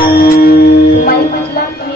तुम्हाला म्हटलं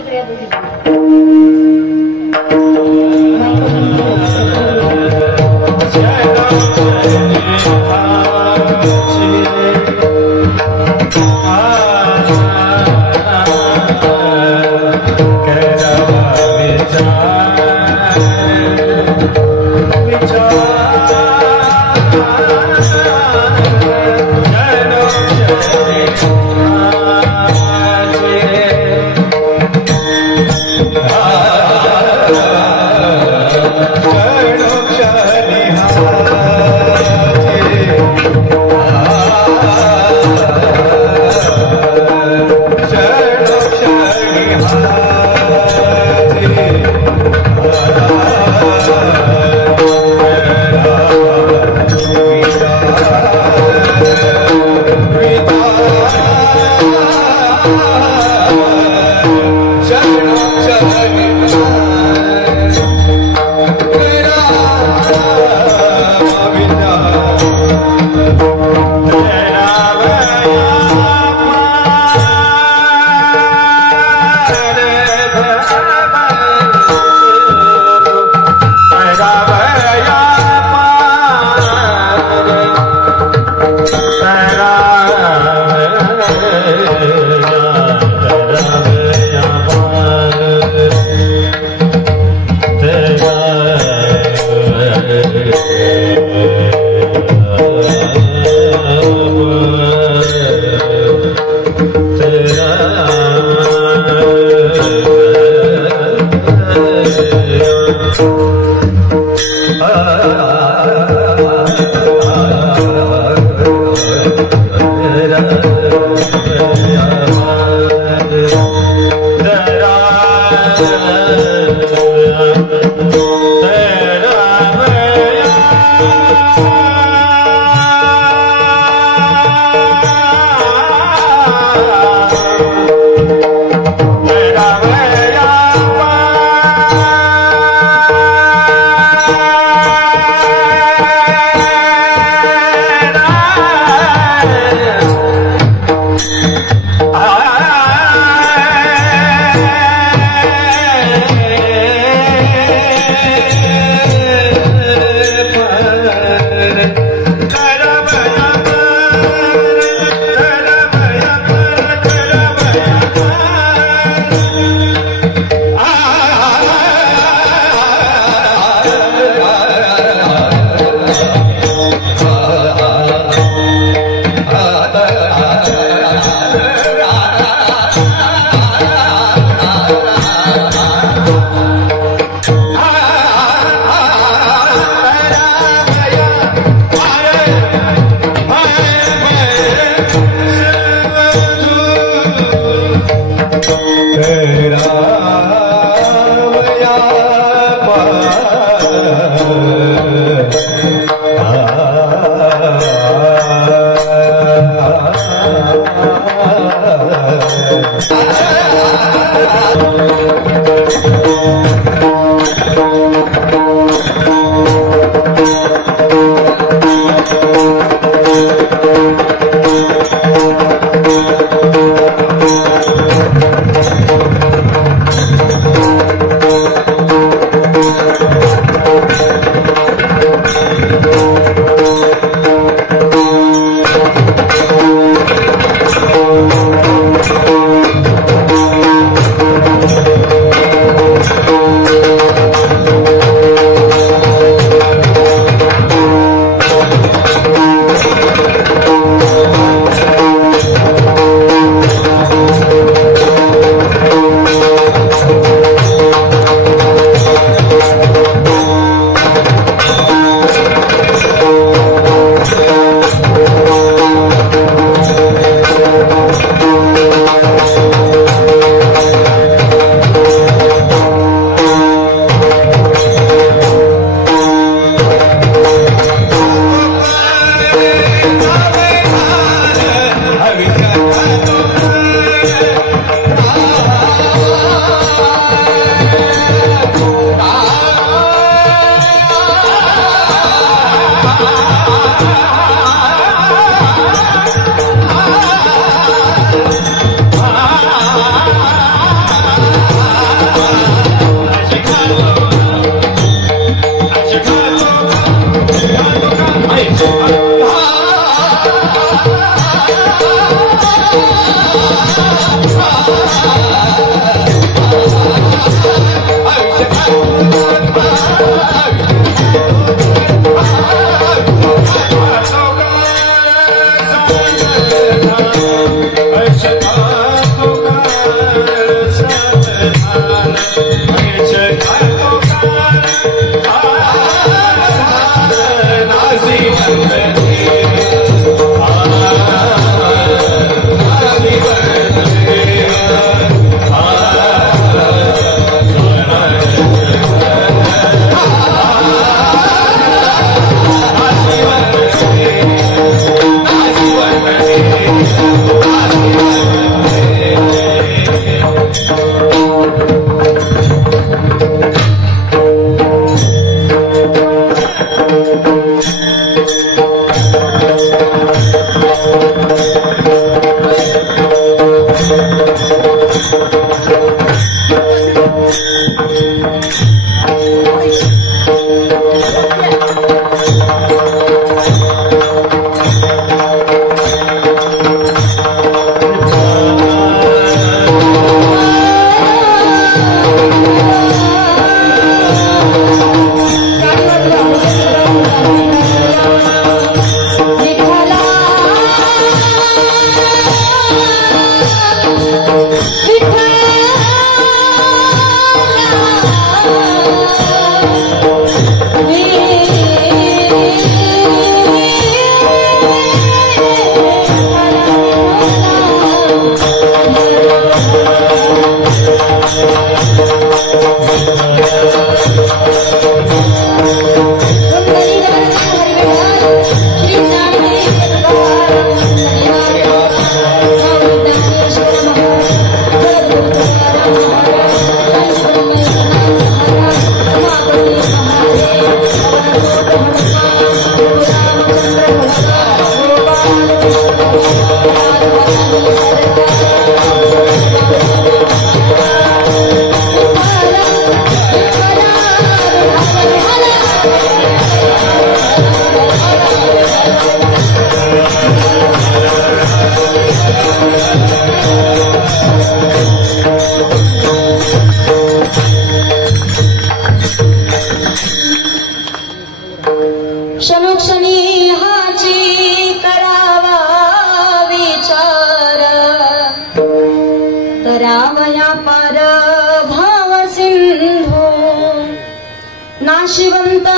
नाशिवंत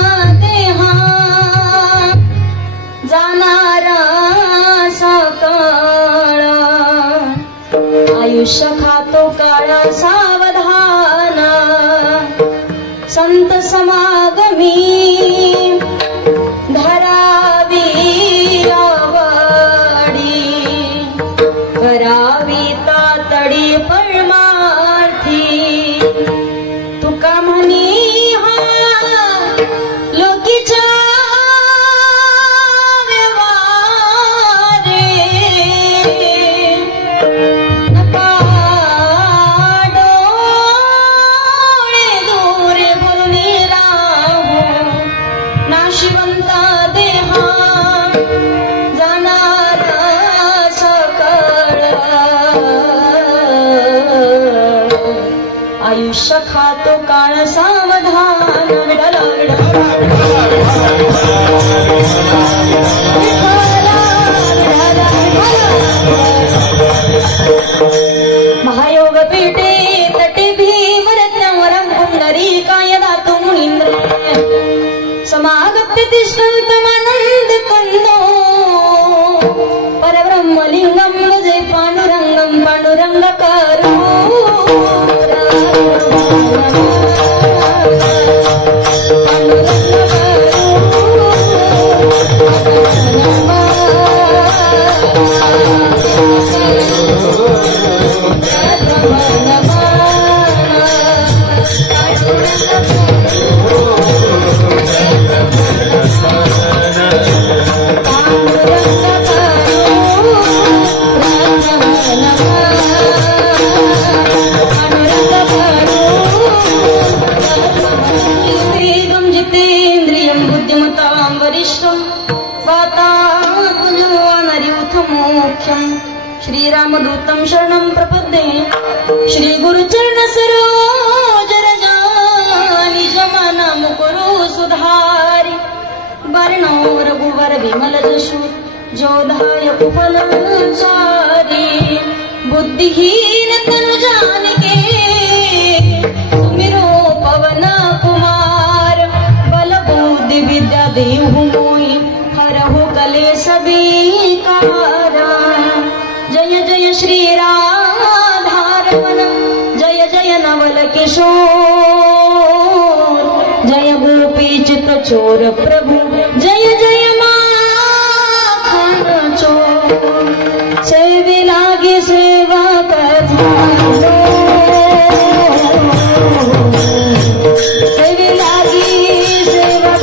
देहा जाणारा सकाळ आयुष्य खातो काळा सावधान संत समागमी धरावी आवडी करावी तातडी परमार्थी तुका म्हणी लोकीच्या व्यवहारे नका डोळे दूर बोलून राहू नाशिवंत देहा जाणार सकळ आयुष्य खातो काळ सावधान विडला महायोग पीठे तटे भीमरत्नवरं पुंडरीकाय दातु मुनींद्र समागत्य तिष्ठन्तमानन्द कन्दो परब्रह्मलिङ्गं भजे पाण्डुरङ्गं पाण्डुरङ्गकरो Thank you. श्रीरामदूतं शरणं प्रपद्ये श्री गुरुचरण सरोज रजा निज मन मुकुरु सुधारि वर्णो रघुवर विमल जशु जोधाय कुफलचारी बुद्धिहीन तनु जानिके सुमिरो पवन कुमार बल बुद्धि विद्या देहु मोहि हरहु कलेश विकारा जय जय श्री राधारमण जय जय नवल किशोर जय गोपी चित चोर प्रभु जय जय माखन चोर सेवे लागे सेवा कर सेवे लागी सेवा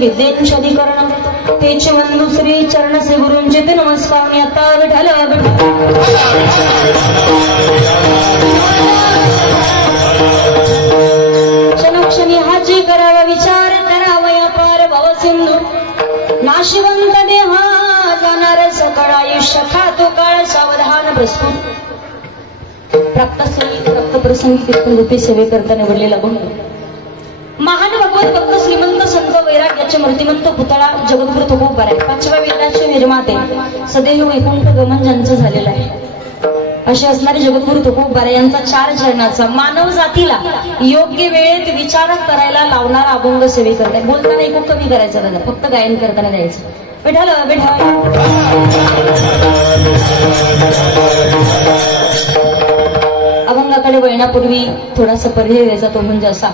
विद्येच्छधिकरण तेच वंदु श्री चरण श्री गुरुंचे ते नमस्कार मी आता विठाल क्षणोक्षणी हाची करावा विचार करावा या पार भव सिंधू नाशिवंत देहा जाणार सकळ आयुष्य खातो काळ सावधान प्रस्तुत प्राप्त प्रसंगी कीर्तन रूपी सेवे करता निवडलेला बंधू महान भगवत भक्त श्रीमंत संत वैराग्याचे मूर्तिमंत पुतळा जगद्गुरु तुकोबार आहे. पाचव्या वेदाचे निर्माते सदैव वैकुंठ गमन ज्यांचं झालेलं आहे असे असणारे जगद्गुरु तुकोबार यांचा 4 चरणाचा मानव जातीला योग्य वेळेत विचार करायला लावणारा अभंग सेवे करताय. बोलताना ऐकून कमी करायचं दादा, फक्त गायन करताना द्यायचं. विठाल विठाल अभंगाकडे वळण्यापूर्वी थोडासा पर्याय द्यायचा, तो म्हणजे असा.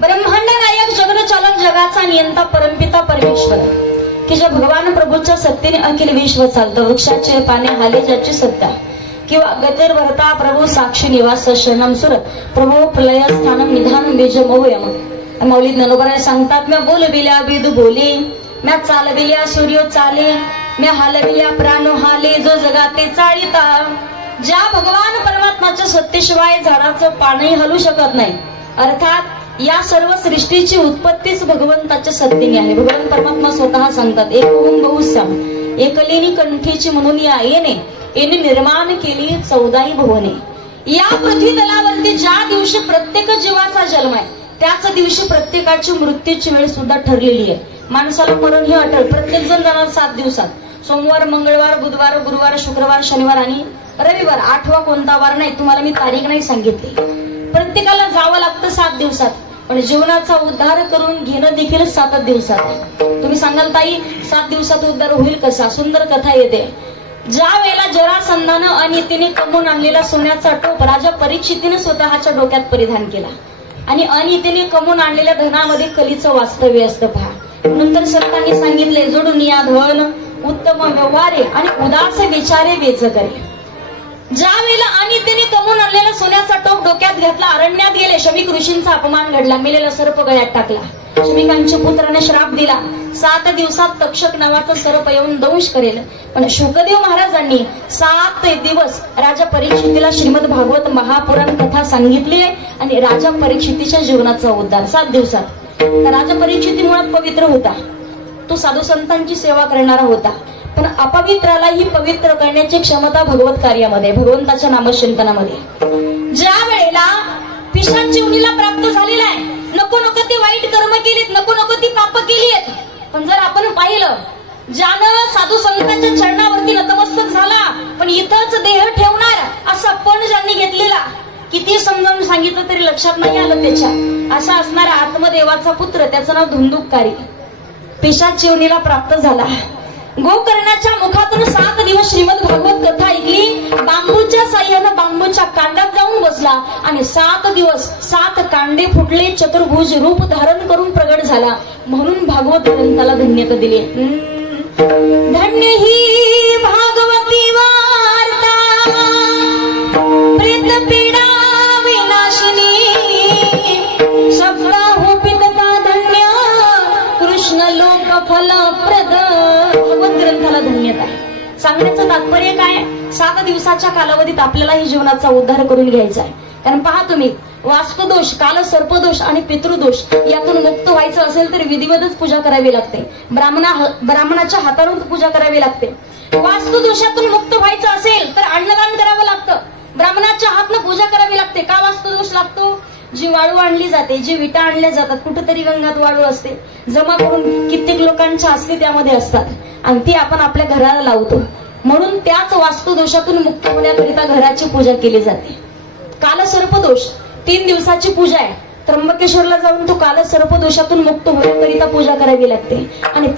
ब्रह्मांड नायक जगनचालक जगाचा नियंता परमपिता परमेश्वर की ज्या भगवान प्रभूच्या सत्तेने अखिल विश्व चालतं. वृक्षाचे पाने हाले ज्याची सत्ता किंवा गतर भरता प्रभू साक्षी निवास शरणम सुर प्रभू प्रलय स्थानम निधान बेज मोहयम. मौलिद ननोबराय सांगतात, म्या बोलविल्या बिदू बोले, म्या चालविल्या सूर्य चाले, म्या हालविल्या प्राणो हाले, जो जगाते चाळीता. ज्या भगवान परमात्माच्या सत्तेशिवाय झाडाचं पानही हलू शकत नाही. अर्थात या सर्व सृष्टीची उत्पत्तीच भगवंताच्या सत्तेने आहे. भगवान परमात्मा स्वतः सांगतात, एक ओम बहुसम एकलेनी कंठीची म्हणून या येणे निर्माण केली 14 भुवने. या पृथ्वी तलावरती ज्या दिवशी प्रत्येक जीवाचा जन्म आहे त्याच दिवशी प्रत्येकाची मृत्यूची वेळ सुद्धा ठरलेली आहे. माणसाला मरण हे अटळ. प्रत्येक जण जाणार 7 दिवसात. सोमवार, मंगळवार, बुधवार, गुरुवार, शुक्रवार, शनिवार आणि रविवार. 8वा कोणता वार नाही, तुम्हाला मी तारीख नाही सांगितली. प्रत्येकाला जावं लागतं 7 दिवसात. पण जीवनाचा उद्धार करून घेणं देखील 7 दिवसात. तुम्ही सांगाल ताई 7 दिवसात उद्धार होईल कसा? सुंदर कथा येते. ज्या वेळेला जरासंधानं अनितीने कमवून आणलेला सोन्याचा टोप राजा परीक्षितीने स्वतःच्या डोक्यात परिधान केला आणि अनितीने कमवून आणलेल्या धनामध्ये कलीचं वास्तव्य असतं. पहा, नंतर संतांनी सांगितले, जोडून या धन उत्तम व्यवहारे आणि उदास विचारे वेच करे. ज्या वेळेला अनितीने कमवून आणलेला सोन्याचा टोप डोक्यात घेतला, अरण्यात गेले, शमीक ऋषींचा अपमान घडला, मेलेला सर्प गळ्यात टाकला. शमीकांच्या पुत्राने श्राप दिला, 7 दिवसात तक्षक नावाचा सर्प येऊन दंश करेल. पण शुकदेव महाराजांनी 7 दिवस राजा परीक्षितीला श्रीमद भागवत महापुराण कथा सांगितली आणि राजा परीक्षितीच्या जीवनाचा उद्धार 7 दिवसात. राजा परीक्षिती मुळात पवित्र होता, तो साधू संतांची सेवा करणारा होता. पण अपवित्रालाही पवित्र करण्याची क्षमता भगवत कार्यामध्ये, भगवंताच्या नामचिंतनामध्ये. ज्या वेळेला पिशाच जीवनीला प्राप्त झालेला आहे, नको नको ती वाईट कर्म केलीत, नको नको ती पाप केली आहेत. पण जर आपण पाहिलं, ज्यानं साधू संतांच्या चरणावरती नतमस्तक झाला पण इथंच देह ठेवणार असा पण ज्यांनी घेतलेला, किती समजावून सांगितलं तरी लक्षात नाही आलं त्याच्या, असा असणारा आत्मदेवाचा पुत्र, त्याचं नाव धुंदुककारी, पिशाच जीवनीला प्राप्त झाला. गोकर्णाच्या मुखातून 7 दिवस श्रीमद भागवत कथा ऐकली. बांबूच्या साह्यानं बांबूच्या कांडात जाऊन बसला आणि 7 दिवस 7 कांडे फुटले, चतुर्भुज रूप धारण करून प्रगट झाला. म्हणून भागवत ग्रंथाला धन्यता दिली. धन्य ही भागवती वार्ता, प्रेत पीडा विनाशिनी, सप्ताहो पिदता धन्य, कृष्ण लोक फलप्रद. भगवत ग्रंथाला धन्यता आहे. सांगण्याचं तात्पर्य काय? 7 दिवसाच्या कालावधीत आपल्यालाही जीवनाचा उद्धार करून घ्यायचा आहे. कारण पहा तुम्ही, वास्तुदोष, काल सर्पदोष आणि पितृदोष यातून मुक्त व्हायचं असेल तर विधिवतच पूजा करावी लागते. ब्राह्मणाच्या हातावरून पूजा करावी लागते. वास्तुदोषातून मुक्त व्हायचं असेल तर अन्नदान करावं लागतं, ब्राह्मणाच्या हातनं पूजा करावी लागते. का वास्तुदोष लागतो? जी वाळू आणली जाते, जी विटा आणल्या जातात, कुठेतरी गंगात वाळू असते, जमा करून कित्येक लोकांच्या असते त्यामध्ये असतात आणि ती आपण आपल्या घराला लावतो. म्हणून त्याच वास्तुदोषातून मुक्त होण्याकरिता घराची पूजा केली जाते. काल सर्पदोष 3 दिवसाची पूजा आहे. त्र्यंबकेश्वरला जाऊन तो काल सर्पदोषातून मुक्त होण्याकरिता पूजा करावी लागते. आणि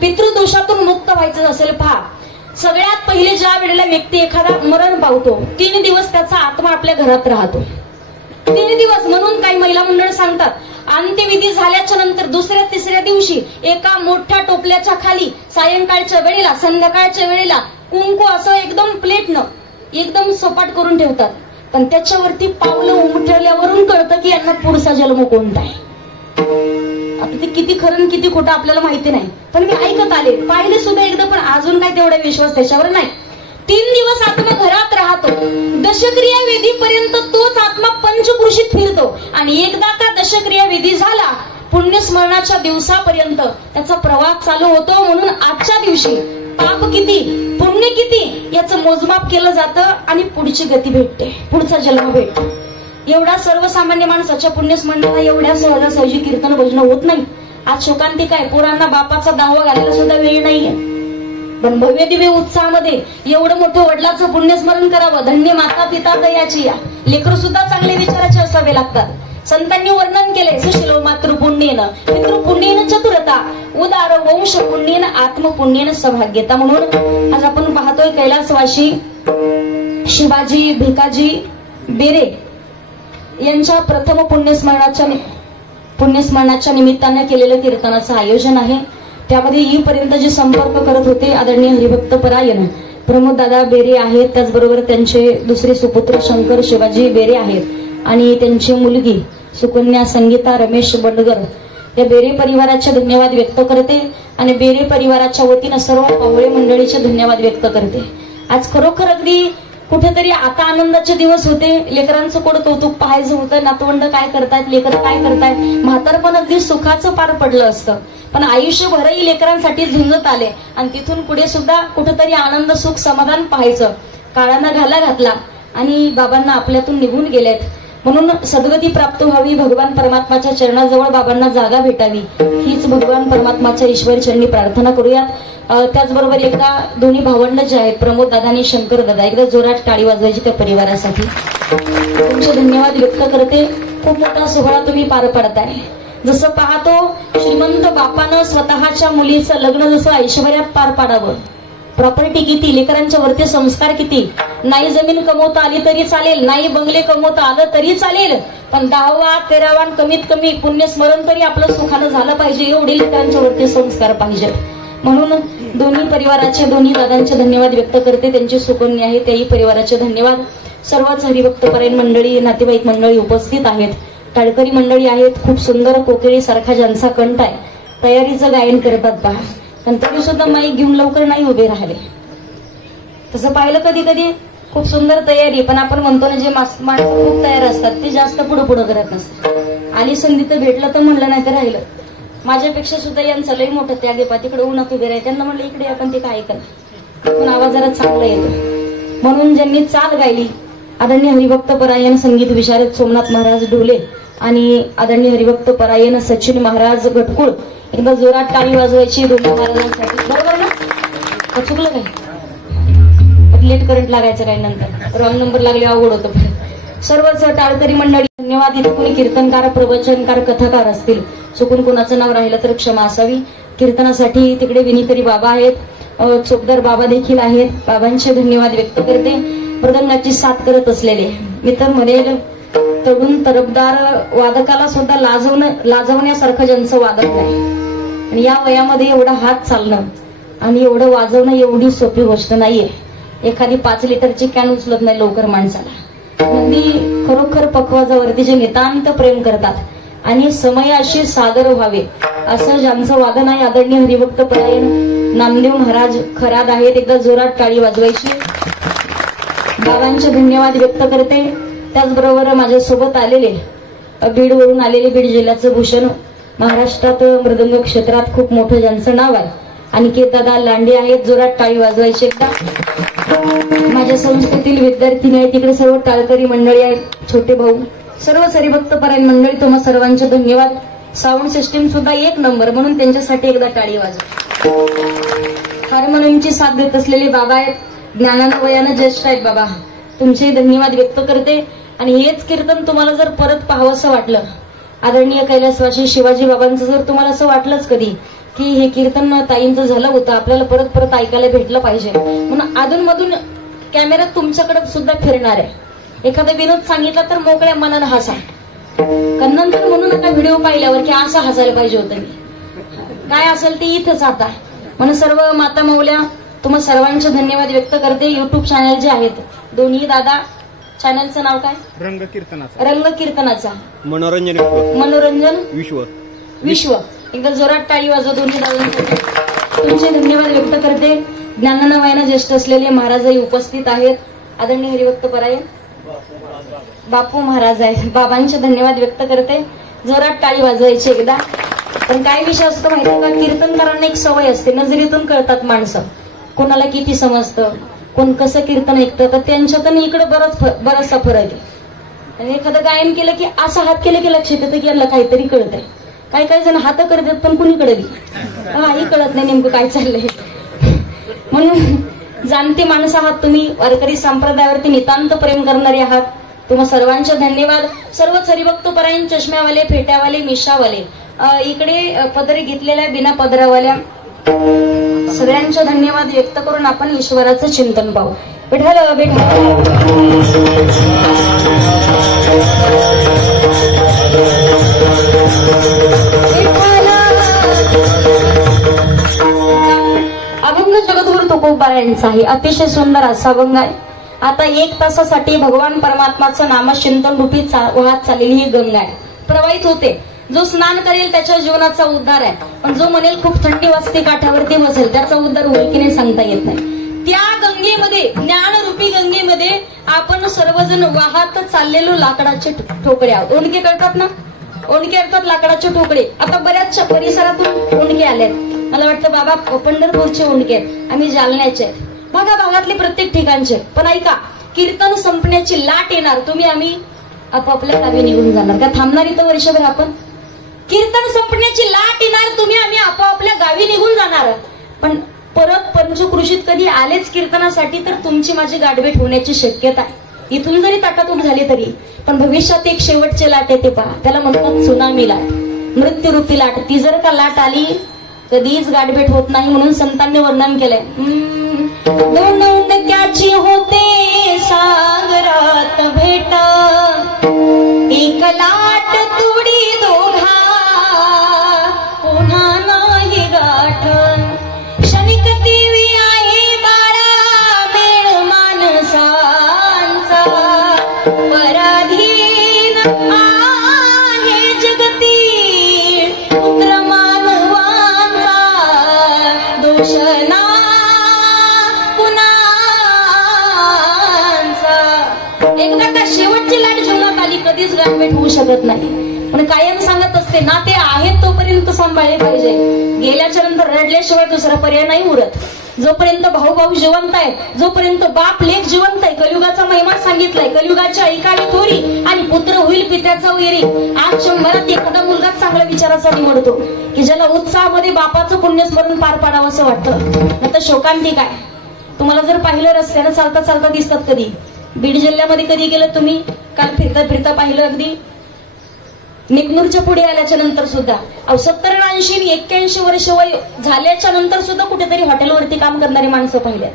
पितृदोषातून मुक्त व्हायचं असेल, पहा, सगळ्यात पहिले ज्या वेळेला व्यक्ती एखादा मरण पावतो 3 दिवस त्याचा आत्मा आपल्या घरात राहतो. 3 दिवस. म्हणून काही महिला मंडळ सांगतात, अंत्यविधी झाल्याच्या नंतर 2ऱ्या-3ऱ्या दिवशी एका मोठ्या टोपल्याच्या खाली सायंकाळच्या वेळेला, संध्याकाळच्या वेळेला कुंकू असं एकदम प्लेटनं एकदम सपाट करून ठेवतात. पण त्याच्यावरती पावलं उमटल्यावरून कळतं की यांना पुढचा जन्म कोणता आहे. आता ते किती खरं किती खोटं आपल्याला माहिती नाही, पण मी ऐकत आले, पाहिले सुद्धा एकदा, पण अजून काय तेवढा विश्वास त्याच्यावर नाही. 3 दिवस आत्मा घरात राहतो. दशक्रिया विधीपर्यंत तोच आत्मा पंचकृषीत फिरतो आणि एकदा का दशक्रिया विधी झाला, पुण्यस्मरणाच्या दिवसापर्यंत त्याचा प्रवास चालू होतो. म्हणून आजच्या दिवशी पाप किती, पुण्य किती याचं मोजमाप केलं जातं आणि पुढची गती भेटते, पुढचा जन्म भेटतो. एवढा सर्वसामान्य माणसाच्या पुण्यस्मरणाला एवढ्या सहजासहजी कीर्तन भजन होत नाही. आज शोकांतिक आहे, पोरांना बापाचा दावा घालायला सुद्धा वेळ नाहीये. पण भव्य दिव्य उत्साहामध्ये एवढं मोठं वडिलाचं पुण्यस्मरण करावं. धन्य माता पिता दयाची या. लेकरं सुद्धा चांगले विचाराचे असावे लागतात. संतांनी वर्णन केले, सुशीलो मातृपुण्येन पितृपुण्येन चतुरता, उदार वंश पुण्येन आत्मपुण्येन सौभाग्यता. म्हणून आज आपण पाहतोय कैलासवासी शिवाजी भिकाजी बेरे यांच्या प्रथम पुण्यस्मरणाच्या निमित्ताने केलेलं कीर्तनाचं आयोजन आहे. त्यामध्ये येईपर्यंत जे संपर्क करत होते आदरणीय हरिभक्त परायण प्रमोद दादा बेरे आहेत, त्याचबरोबर त्यांचे दुसरे सुपुत्र शंकर शिवाजी बेरे आहेत आणि त्यांची मुलगी सुकन्या संगीता रमेश बंडगर. या बेरे परिवाराचे धन्यवाद व्यक्त करते आणि बेरे परिवाराच्या वतीनं सर्व पावळे मंडळीचे धन्यवाद व्यक्त करते. आज खरोखर अगदी कुठेतरी आता आनंदाचे दिवस होते. लेकरांचं कोण कौतुक पाहायचं होतं, नातवंड काय करतायत, लेकर काय करतायत. म्हातारपण अगदी सुखाचं पार पडलं असतं, पण आयुष्यभरही लेकरांसाठी झुंजत आले आणि तिथून पुढे सुद्धा कुठेतरी आनंद सुख समाधान पाहायचं. काळांना घाला घातला आणि बाबांना आपल्यातून निघून गेलेत. म्हणून सद्गती प्राप्त व्हावी, भगवान परमात्माच्या चरणाजवळ बाबांना जागा भेटावी, हीच भगवान परमात्माच्या ईश्वर चरणी प्रार्थना करूयात. त्याचबरोबर एकदा दोन्ही भावंड जे आहेत प्रमोद दादा आणि शंकर दादा, एकदा जोरात टाळी वाजवायची त्या परिवारासाठी. तुमचे धन्यवाद व्यक्त करते. खूप मोठा सोहळा तुम्ही पार पाडताय. जसं पाहतो श्रीमंत बापानं स्वतःच्या मुलीचं लग्न जसं ऐश्वर्यात पार पाडावं, प्रॉपर्टी किती, लेकरांच्या वरती संस्कार किती. नाही जमीन कमवता आली तरी चालेल, नाही बंगले कमवता आलं तरी चालेल, पण 10वा 13वा कमीत कमी पुण्यस्मरण तरी आपलं सुखानं झालं पाहिजे, एवढे लेकरांच्या वरती संस्कार पाहिजेत. म्हणून दोन्ही परिवाराचे, दोन्ही दादांचे धन्यवाद व्यक्त करते. त्यांची सुकन्या आहे त्याही परिवाराचे धन्यवाद. सर्वच हरिभक्त परायण मंडळी, नातेवाईक मंडळी उपस्थित आहेत, टाळकरी मंडळी आहेत. खूप सुंदर कोकिळी सारखा ज्यांचा कंठ आहे तयारीचं गायन करतात पहा, पण तरी सुद्धा माईक घेऊन लवकर नाही उभे राहिले. तसं पाहिलं कधी कधी खूप सुंदर तयारी, पण आपण म्हणतो ना जे माणसं खूप तयार असतात ते जास्त पुढे पुढे करत नसतात. आली संधी तर भेटलं तर म्हणलं, नाही तर राहिलं. माझ्यापेक्षा सुद्धा यांचं लई मोठं त्याग आहे पा, तिकडे उन्हात उभे राहिले. त्यांना म्हणलं इकडे आपण ते काय ऐकत, पण आवाज जरा चांगला येतो. म्हणून ज्यांनी चाल गायली आदरणीय हरिभक्त परायण संगीत विशारद सोमनाथ महाराज डोले आणि आदरणीय हरिभक्त परायण सचिन महाराज गटकुळ, एकदा जोरात टाळी वाजवायची दोन्ही महाराजांसाठी. बरोबर ना? चुकलं काय? लेट करंट लागायचं काही, नंतर रॉंग नंबर लागले अवघड होतं. सर्वच टाळकरी मंडळी धन्यवाद. इथे कोणी कीर्तनकार प्रवचनकार कथाकार असतील, चुकून कोणाचं नाव राहिलं तर क्षमा असावी. कीर्तनासाठी तिकडे विनिकरी बाबा आहेत, चोपदार बाबा देखील आहेत. बाबांचे धन्यवाद व्यक्त करते. मृदंगाची साथ करत असलेले मी तर म्हणेल तरुण तरफदार वादकाला सुद्धा लाजवण्यासारखं ज्यांचं वादक नाही, आणि या वयामध्ये एवढा हात चालणं आणि एवढं वाजवणं एवढी सोपी गोष्ट नाहीये. एखादी 5 लिटरची कॅन उचलत नाही लवकर माणसाला. नंदी खरोखर पक्वाजावरती जे नितांत प्रेम करतात आणि समयाशी सादर व्हावे असं ज्यांचं वादन आहे आदरणीय हरिभक्त परायण नामदेव महाराज खराद आहेत. एकदा जोरात टाळी वाजवायची. बाबांचे धन्यवाद व्यक्त करते. त्याचबरोबर माझ्यासोबत आलेले बीडवरून आलेले, बीड जिल्ह्याचं भूषण, महाराष्ट्रात मृदंग क्षेत्रात खूप मोठं ज्यांचं नाव आहे अनिकेत दादा लांडे आहेत. जोरात टाळी वाजवायची एकदा. माझ्या संस्थेतील विद्यार्थिनी आहेत, तिकडे सर्व टाळकरी मंडळी आहेत, छोटे भाऊ, सर्व हरिभक्त परायण मंडळी, तुम्हा सर्वांचे धन्यवाद. साऊंड सिस्टीम सुद्धा 1 नंबर, म्हणून त्यांच्यासाठी एकदा टाळी वाजवा. हार्मोनियमची साथ देत असलेले बाबा आहेत, ज्ञानानं वयानं ज्येष्ठ आहेत बाबा, तुमचे धन्यवाद व्यक्त करते. आणि हेच कीर्तन तुम्हाला जर परत पाहावंसं वाटलं, आदरणीय कैलासवासी शिवाजी बाबांचं जर तुम्हाला असं वाटलंच कधी की हे कीर्तन ताईंचं झालं होतं, आपल्याला परत परत ऐकायला भेटलं पाहिजे, म्हणून अधूनमधून कॅमेरा तुमच्याकडे सुद्धा फिरणार आहे. एखादा विनोद सांगितला तर मोकळ्या मनानं हसा, नंतर म्हणून नका व्हिडिओ पाहिल्यावर की असं हसायला पाहिजे होतं मी. काय असेल ते इथंच आता. म्हणून सर्व माता मौल्या तुम्हा सर्वांचे धन्यवाद व्यक्त करते. युट्यूब चॅनल जे आहेत दोन्ही दादा, चॅनलचं नाव काय? रंग कीर्तनाचा मनोरंजन विश्व. एकदा जोरात टाळी वाजवा दोन्ही दादांसाठी. तुमचे धन्यवाद व्यक्त करते. ज्ञानानं वयानं ज्येष्ठ असलेले महाराजही उपस्थित आहेत. आदरणीय हरिभक्त परायण बापू महाराज आहेत, बाबांचे धन्यवाद व्यक्त करते. जोरात टाळी वाजवायची एकदा. पण काय विषय असतो माहिती का, कीर्तनकारांना एक सवय असते, नजरेतून कळतात माणसं, कोणाला किती समजतं, कोण कसं कीर्तन ऐकतं. तर त्यांच्यातून इकडे बराचसा फरक आहे. आणि एखादं गायन केलं की असं हात केलं की लक्षात येतं की याला काहीतरी कळतंय. काही काही जण हात करतात पण कुणीकडे काही कळत नाही नेमकं काय चाललंय. म्हणून जाणते माणसं आहात तुम्ही, वारकरी संप्रदायावरती नितांत प्रेम करणारे आहात. तुम्हा सर्वांचे धन्यवाद. सर्वच हरिभक्त परायण चष्म्यावाले, फेट्यावाले, मिशावाले, इकडे पदरी घेतलेल्या बिना पदरावाल्या सगळ्यांचे धन्यवाद व्यक्त करून आपण ईश्वराचं चिंतन पाहू. विठ्ठल अभंग जगद्गुरु तुकोबारायांचा आहे, अतिशय सुंदर असा अभंग आहे. आता 1 तासासाठी भगवान परमात्माचं नामचिंतन रूपी वाहत चाललेली ही गंगा आहे, प्रवाहित होते. जो स्नान करेल त्याच्या जीवनाचा उद्धार आहे, पण जो म्हणेल खूप थंडी वाजते काठावरती बसेल त्याचा उद्धार होईल की नाही सांगता येत नाही. त्या गंगेमध्ये, ज्ञानरूपी गंगेमध्ये आपण सर्वजण वाहत चाललेलो लाकडाचे ठोकळे आहोत. ओंडके कळतात ना, ओंडके असतात लाकडाचे ठोकळे. आता बऱ्याचशा परिसरातून ओंडके आलेत. मला वाटतं बाबा पंढरपूरचे ओंडके आहेत, आम्ही जालन्याचे आहेत, भागाभागातले प्रत्येक ठिकाणचे. पण ऐका, कीर्तन संपण्याची लाट येणार, तुम्ही आम्ही आपापल्या गावी निघून जाणार का? थांबणार इथं वर्षभर आपण? कीर्तन संपण्याची लाट येणार, तुम्ही आम्ही आपापल्या गावी निघून जाणार. पण परत पंचकृषीत कधी आलेच कीर्तनासाठी तर तुमची माझी गाठभेट होण्याची शक्यता आहे. इथून जरी ताटातूट झाली तरी. पण भविष्यात एक शेवटची लाट येते पहा, त्याला म्हणतात सुनामी लाट, मृत्यूरूपी लाट. ती जर का लाट आली कधीच गाठभेट होत नाही. म्हणून संतांनी वर्णन केलंय, दोन उंडक्याची होते सागरात भेट, एक लाट तुडी दोघा पुन्हा नाही गाठ. क्षणिक देवी आहे बाळा मेळ माणसांचा, पराधीन आहे जगती पुत्र मानवा शेवटची लाट जीवनात आली, कधीच गाठभेट होऊ शकत नाही. पण कायम सांगत असते ना, ते आहेत तोपर्यंत सांभाळले पाहिजे. गेल्याच्या नंतर रडल्याशिवाय दुसरा पर्याय नाही उरत. जोपर्यंत भाऊ भाऊ जिवंत आहे, जोपर्यंत बाप लेख जिवंत आहे, कलियुगाचा महिमा सांगितलाय. कलियुगाची ऐकावी थोरी आणि पुत्र होईल पित्याचा वैरी. आज शंभरात एखादा मुलगा चांगल्या विचाराचा निवडतो की ज्याला उत्साहामध्ये बापाचं पुण्यस्मरण पार पाडावं असं वाटतं. आता शोकांती काय, तुम्हाला जर पाहिलं रस्त्यानं चालता चालता दिसतात कधी. बीड जिल्ह्यामध्ये कधी गेलं तुम्ही? काल फिरता फिरता पाहिलं अगदी निकनूरच्या पुढे आल्याच्या नंतर सुद्धा 70, 80, 81 वर्ष वय झाल्याच्या नंतर सुद्धा कुठेतरी हॉटेलवरती काम करणारी माणसं पाहिल्यात.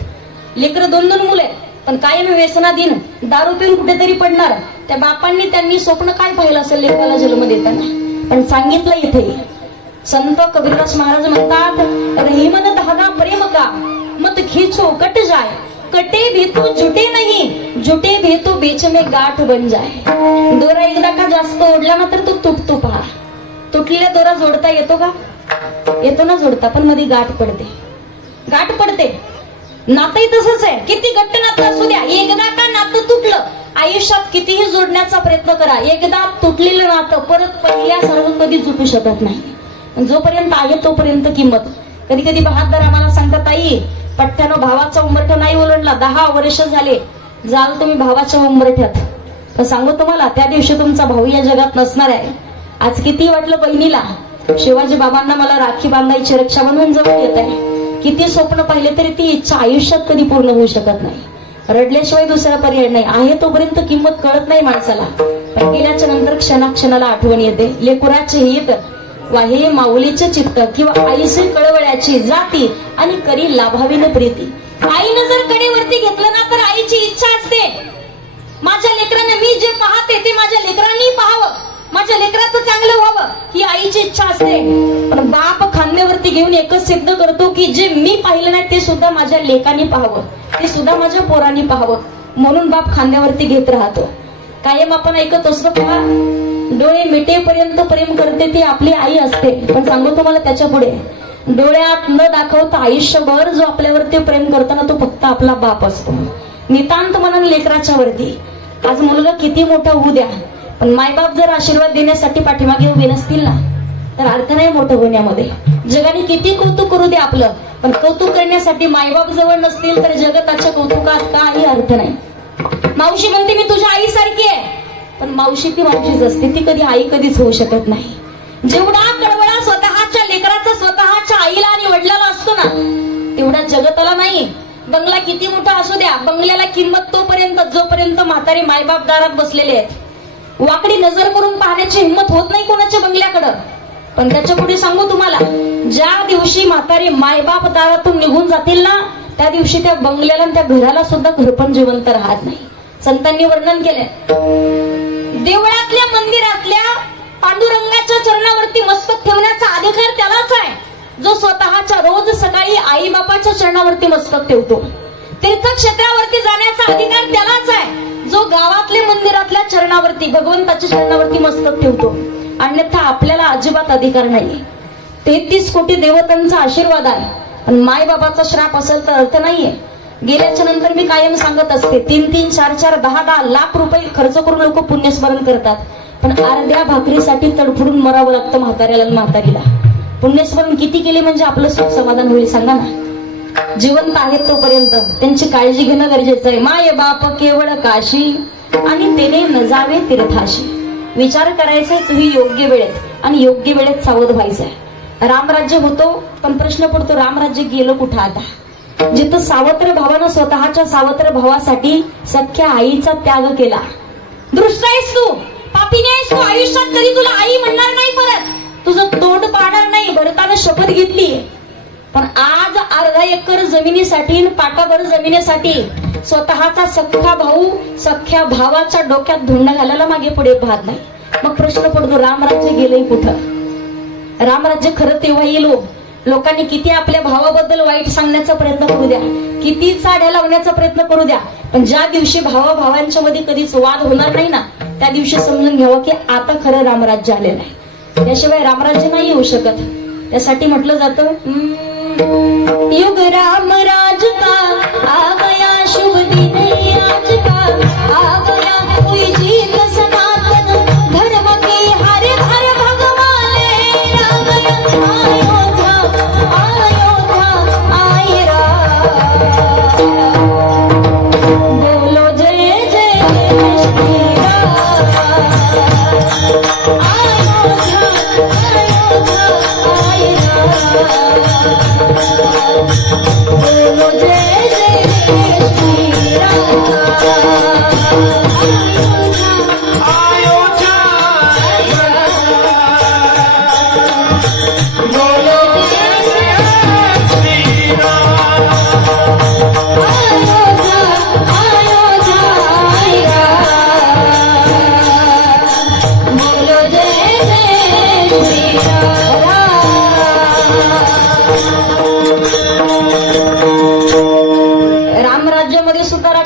लेकरं 2-2 मुले, पण कायम व्यसनाधीन, दारू पिऊन कुठेतरी पडणार. त्या बापांनी त्यांनी स्वप्न काय पाहिलं असेल लेकराला जन्म देताना. पण सांगितलं इथे संत कबीरदास महाराज म्हणतात, रहीमन धागा प्रेम का मत खींचो कट जाय, कटे भी तो जुटे नहीं, जुटे भी तो बीच में गाठ बन जाय. दोरा एकदा का जास्त ओढला ना तर तो तुटतो पहा. तुटलेला दोरा जोडता येतो का? येतो ना जोडता, पण मध्ये गाठ पडते. गाठ पडते. नातही तसंच आहे. किती घट्ट नातं असू द्या, एकदा का नातं तुटलं, आयुष्यात कितीही जोडण्याचा प्रयत्न करा, एकदा तुटलेलं नातं परत पहिल्यासारखं कधी जुटू शकत नाही. जोपर्यंत आहे तोपर्यंत किंमत. कधी कधी बहादर आम्हाला सांगतात, ताई पठ्ठ्यानं भावाचा उंबरठा नाही ओलांडला, 10 वर्ष झाले, जाल तुम्ही भावाच्या उंबरठ्यात. तर सांगू तुम्हाला, त्या दिवशी तुमचा भाऊ या जगात नसणार आहे. आज किती वाटलं बहिणीला, शिवाजी बाबांना मला राखी बांधायची, रक्षाबंधन जवळ येत आहे, किती स्वप्न पाहिले तरी ती इच्छा आयुष्यात कधी पूर्ण होऊ शकत नाही. रडल्याशिवाय दुसरा पर्याय नाही. आहे तोपर्यंत किंमत कळत नाही माणसाला, पण गेल्याच्या नंतर क्षणाक्षणाला आठवण येते. लेकुराचे हित वाहे माऊलीचे चित्त, किंवा आईचे कळवळ्याची जाती आणि करी लाभावीन प्रीती. आईनं जर कडेवरती घेतलं ना तर आईची इच्छा असते, माझ्या लेकरांना मी जे पाहते ते माझ्या लेकरांनी पाहावं, माझ्या लेकराचं चांगलं व्हावं, ही आईची इच्छा असते. पण बाप खांद्यावरती घेऊन एकच सिद्ध करतो की जे मी पाहिलं नाही ते सुद्धा माझ्या लेकांनी पाहावं, ते सुद्धा माझ्या पोरांनी पाहावं. म्हणून बाप खांद्यावरती घेत राहतो. कायम आपण ऐकत असतो पहा, डोळे मिटेपर्यंत प्रेम करते ती आपली आई असते. पण सांगू तुम्हाला, त्याच्या पुढे डोळ्यात न दाखवता आयुष्यभर जो आपल्यावरती प्रेम करताना तो फक्त आपला बाप असतो. नितांत मनाने लेकराच्या वरती. आज मुलगा किती मोठा होऊ द्या, पण मायबाप जर आशीर्वाद देण्यासाठी पाठीमागे उभे नसतील ना तर अर्थ नाही मोठं होण्यामध्ये. जगाने किती कौतुक करू दे आपलं, पण कौतुक करण्यासाठी मायबाप जवळ नसतील तर जगताच्या कौतुकात काही अर्थ नाही. मावशी म्हणते मी तुझ्या आईसारखी आहे, पण मावशी ती मावशीच असते, ती कधी आई कधीच होऊ शकत नाही. जेवढा कळवळा स्वतःच्या लेकराचा स्वतःच्या आईला आणि वडिलाला असतो ना, तेवढा जगताला नाही. बंगला किती मोठा असू द्या, बंगल्याला किंमत तोपर्यंत जोपर्यंत म्हातारे मायबाप दारात बसलेले आहेत. वाकडी नजर करून पाहण्याची हिंमत होत नाही कोणाच्या बंगल्याकडं. पण त्याच्या पुढे सांगू तुम्हाला, ज्या दिवशी म्हातारे मायबाप दारातून निघून जातील ना, त्या दिवशी त्या बंगल्याला त्या घराला सुद्धा घरपण जिवंत राहत नाही. संतांनी वर्णन केलंय, देवळातल्या मंदिरातल्या पांडुरंगाच्या चरणावरती मस्तक ठेवण्याचा अधिकार त्यालाच आहे जो स्वतःच्या रोज सकाळी आई बापाच्या चरणावरती मस्तक ठेवतो. तीर्थक्षेत्रावरती जाण्याचा अधिकार त्यालाच आहे जो गावातल्या मंदिरातल्या चरणावरती भगवंताच्या चरणावरती मस्तक ठेवतो. अन्यथा आपल्याला अजिबात अधिकार नाही. 33 कोटी देवतांचा आशीर्वाद आहे, पण माय बाबाचा श्राप असेल तर अर्थ नाहीये. गेल्याच्या नंतर मी कायम सांगत असते, 3-3, 4-4, 10-10 लाख रुपये खर्च करून लोक पुण्यस्मरण करतात, पण अर्ध्या भाकरीसाठी तडफडून मरावं लागतं म्हाताऱ्याला म्हातारीला. पुण्यस्मरण किती केले म्हणजे आपलं सुख समाधान होईल सांगा ना. जिवंत आहेत तोपर्यंत त्यांची काळजी घेणं गरजेचं आहे. माय बाप केवळ काशी आणि तेने न जावे तीर्थाशी. विचार करायचा तुम्ही योग्य वेळेत आणि योग्य वेळेत सावध व्हायचंय. रामराज्य होतो, पण प्रश्न पडतो रामराज्य गेलं कुठं आता. जिथं सावत्र भावानं स्वतःच्या सावत्र भावासाठी सख्या आईचा त्याग केला. दृष्ट आहेस तू, पापीने आहेस तू, आयुष्यात कधी तुला आई म्हणणार नाही, परत तुझं तोंड पाहणार नाही. भरतानं शपथ घेतली, पण आज अर्धा एकर जमिनीसाठी, पाटाभर जमिनीसाठी स्वतःचा सख्खा भाऊ सख्या भावाच्या डोक्यात धुंड घालायला मागे पुढे पाहत नाही. मग प्रश्न पडतो रामराज्य गेलंय कुठं. रामराज्य खरं तेव्हा येईल. लोकांनी किती आपल्या भावाबद्दल वाईट सांगण्याचा प्रयत्न करू द्या, किती चाड्या लावण्याचा प्रयत्न करू द्या, पण ज्या दिवशी भावाभावांच्या मध्ये कधीच वाद होणार नाही ना, त्या दिवशी समजून घ्यावं की आता खरं रामराज्य आलेलं आहे. त्याशिवाय रामराज्य नाही येऊ शकत. त्यासाठी म्हटलं जातं, युग रामराज का आ गया शुभ दिन आज का आ गया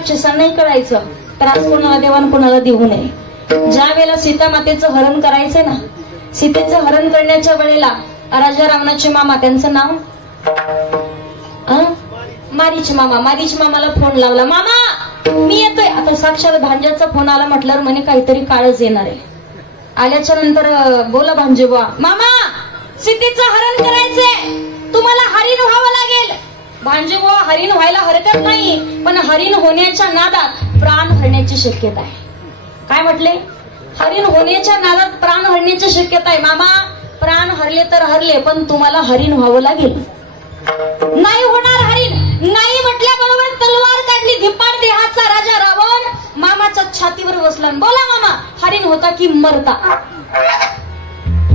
राक्षसांनाही कळायचं त्रास कोणाला देवान कोणाला देऊ नये. ज्या वेळेला सीता मातेचं हरण करायचंय ना, सीतेचं हरण करण्याच्या वेळेला राजा रावणाचे मामा, त्यांचं नाव मारीच मामा, मारीच मामाला फोन लावला, मामा मी येतोय. आता साक्षात भांज्याचा फोन आला म्हटल्यावर म्हणे काहीतरी काळच येणार आहे. आल्याच्या नंतर बोला भांजे बुवा, मामा सीतेचं हरण करायचंय, तुम्हाला हरिण व्हावं लागेल. भांजे बुवा हरिण व्हायला हरकत नाही, पण हरिण होण्याच्या नादात प्राण हरण्याची शक्यता आहे. काय म्हटले? हरिण होण्याच्या नादात प्राण हरण्याची शक्यता आहे. मामा प्राण हरले तर हरले, पण तुम्हाला हरिण व्हावं लागेल. नाही होणार हरिण, नाही म्हटल्याबरोबर तलवार काढली. धिप्पाड देहाचा राजा रावण मामाच्या छातीवर बसला. बोला मामा हरिण होता की मरता?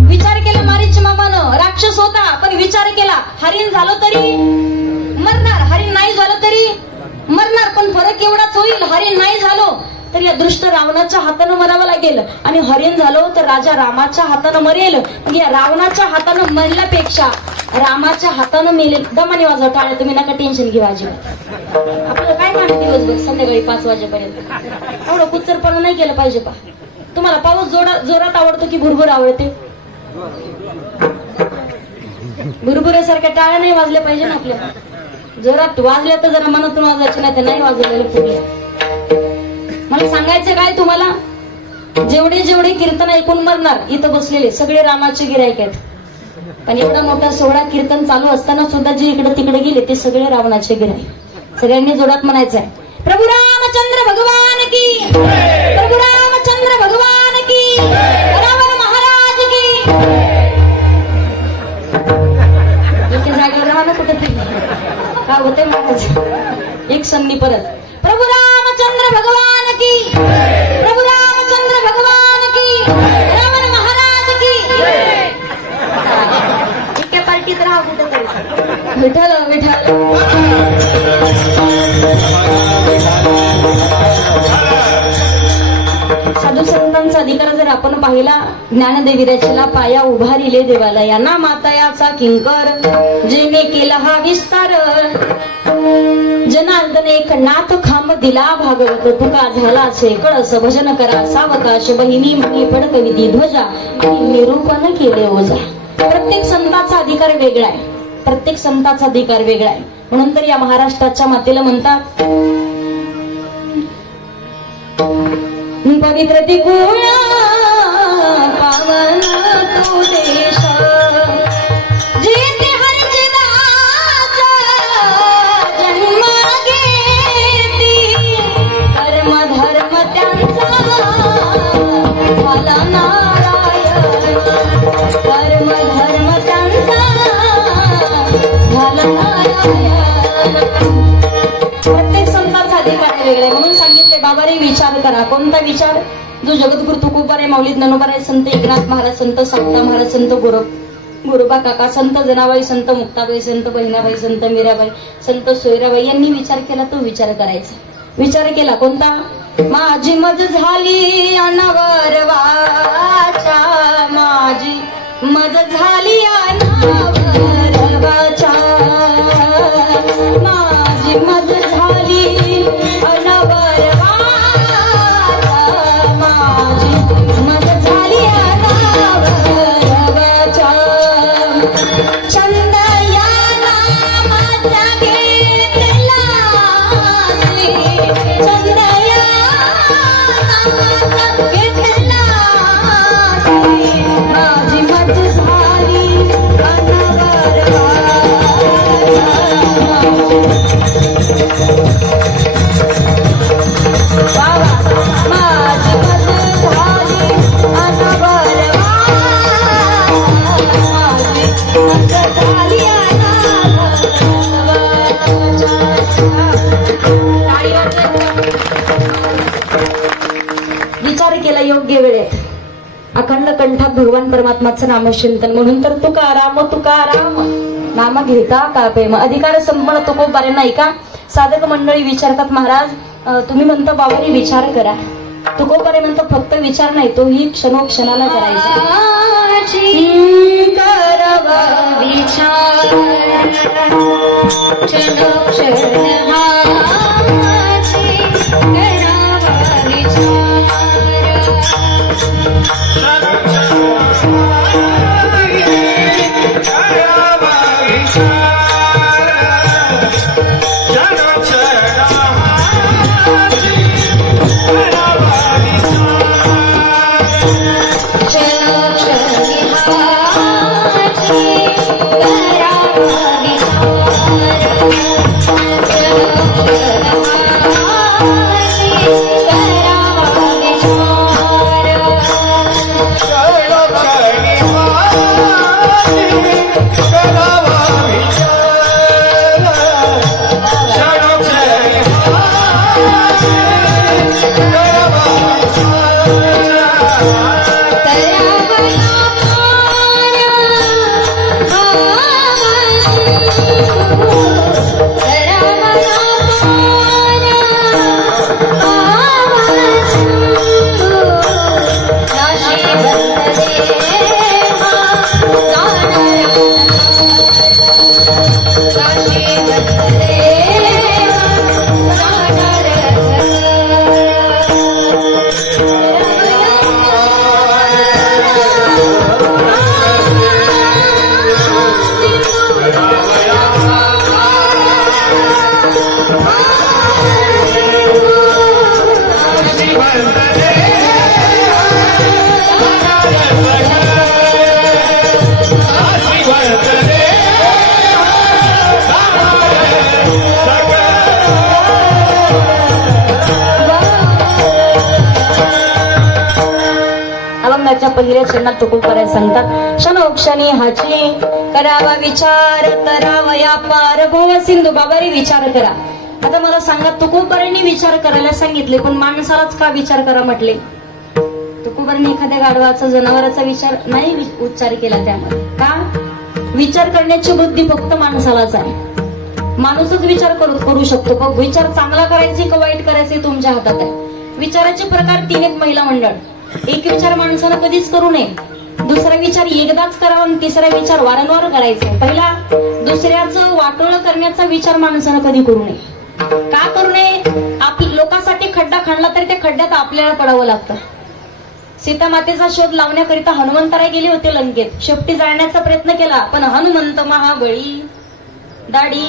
विचार केला मारीच मामानं, राक्षस होता पण विचार केला हरिण झालो तरी मरणार, हरिण नाही झालं तरी मरणार, पण फरक एवढाच होईल, हरिण नाही झालो तर या दृष्ट रावणाच्या हातानं मरावं लागेल आणि हरिण झालो तर राजा रामाच्या हातानं मरेल. या रावणाच्या हातानं मरल्यापेक्षा रामाच्या हातानं मेले. दमाने वाजवा टाळ्या, तुम्ही नका टेन्शन घेऊ अजिबात. आपलं काय काम दिवसभर संध्याकाळी 5 वाजेपर्यंत एवढं कुचरपणा नाही केलं पाहिजे. पा तुम्हाला पाऊस जोरात आवडतो की भुरभुर आवडते? भुरभुऱ्यासारख्या टाळ्या नाही वाजल्या पाहिजे ना आपल्या. जोरात वाजल्या तर जरा मनातून वाजवायचे, नाही तर नाही वाजवलेलं पुढल्या. मला सांगायचं काय तुम्हाला, जेवढे जेवढे कीर्तन ऐकून मरणार इथं बसलेले सगळे रामाचे गिरायक आहेत. पण एवढा मोठा 16 कीर्तन चालू असताना सुद्धा जे इकडे तिकडे गेले ते सगळे रावणाचे गिरायक. सगळ्यांनी जोरात म्हणायचंय प्रभू रामचंद्र भगवान की, प्रभू रामचंद्र भगवान की, रावण महाराज की. एका जागेवर राहा ना कुठे तरी, काय होते महाराज. एक संधी परत प्रभू रामचंद्र भगवान की, प्रभू रामचंद्र भगवान की, रावण महाराज की. इतक्या पार्टीत राहा कुठे तरी. विठ्ठल विठ्ठल. साधू संतांचा अधिकार जर आपण पाहिला, ज्ञानदेवी रचला पाया उभारिले देवाला, यांना मातयाचा किंकर जेने केला हा विस्तार. जनार्दन एक नाथ खांब दिला भागवत, तुका झाला असे कळस भजन करा सावकाश. बहिणी म्हणे फडकविती ध्वजा आणि निरूपण केले ओझा. प्रत्येक संताचा अधिकार वेगळा आहे, प्रत्येक संताचा अधिकार वेगळा आहे. म्हणून तर या महाराष्ट्राच्या मातेला म्हणतात पवित्र तिकुळ पावन तो देश, जेथे हरचिदाचा जन्म घेती. कर्म धर्म त्यांचा झाला नारायण, कर्म धर्म त्यांचा झाला नारायण. प्रत्येक संतांचा अधिकार वेगळा आहे. म्हणून सांगितले बाबा रे विचार करा. कोणता विचार? जो जगद्गुरु तुकोबारे, माऊली ज्ञानोबारे, संत एकनाथ महाराज, संत सावता महाराज, संत गोरोबा काका, संत जनाबाई, संत मुक्ताबाई, संत बहिणाबाई, संत मीराबाई, संत सोयराबाई यांनी विचार केला तो विचार करायचा. विचार केला कोणता? माझी मज झाली अनावर वाचा, माझी मज झाली अनावर वाचा, माझी मज झाली अनावर वाचा, माझी मज झाली अनावर वाचा. चंद या नामाचा घेतला, चंद या नामाचा घेतला, माझी मज झाली अनावर विचार केला योग्य वेळेत. अखंड कंठात भगवान परमात्माचं नामचिंतन. म्हणून तर तुकाराम तुकाराम नाम घेता का प्रेम. अधिकार संपन्न तुकोबारे नाही का. साधक मंडळी विचारतात महाराज तुम्ही म्हणता बाबारी विचार करा. तुकोबारे म्हणतो फक्त विचार नाही, तोही क्षणोक्षणाला करायचा. विचार पहिल्या चरणात तुकोबाराय सांगतात, क्षणोक्षणी हाची करावा विचार, करावया पार भव सिंधू. बाबा रे विचार करा. आता मला सांगा, तुकोबारांनी विचार करायला सांगितले, पण माणसालाच का विचार करा म्हटले? तुकोबारांनी एखाद्या गाढवाचा, जनावराचा विचार नाही उच्चार केला. त्यामध्ये का? विचार करण्याची बुद्धी फक्त माणसालाच आहे. माणूसच विचार करू शकतो. पण विचार चांगला करायचे का वाईट करायचे तुमच्या हातात आहे. विचाराचे प्रकार 3 आहेत महिला मंडळ. एक विचार माणसानं कधीच करू नये, दुसरा विचार एकदाच करावा आणि तिसरा विचार वारंवार करायचा. पहिला दुसऱ्याचं वाटोळं करण्याचा विचार माणसानं कधी करू नये. का करू नये? आपल्या लोकांसाठी खड्डा खणला तरी त्या खड्ड्यात आपल्याला पडावं लागतं. सीता मातेचा शोध लावण्याकरिता हनुमंतराय गेले होते लंकेत. शेपटी जाळण्याचा प्रयत्न केला, पण हनुमंत महाबळी दाढी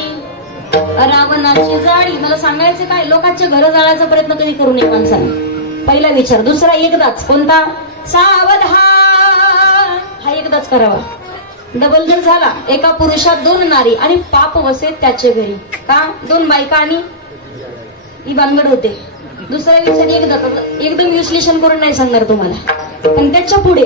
रावणाची जाळी. मला सांगायचं काय, लोकांचे घर जाळायचा प्रयत्न कधी करू नये माणसाने. पहिला विचार. दुसरा एकदाच. कोणता? सावधान. हा एकदाच करावा. डबल जर झाला, एका पुरुषात 2 नारी आणि पाप वसे त्याचे घरी. का? 2 बायका आणि ही भानगड होते. दुसरा विचार एकदम विश्लेषण करून नाही सांगणार तुम्हाला, पण त्याच्या पुढे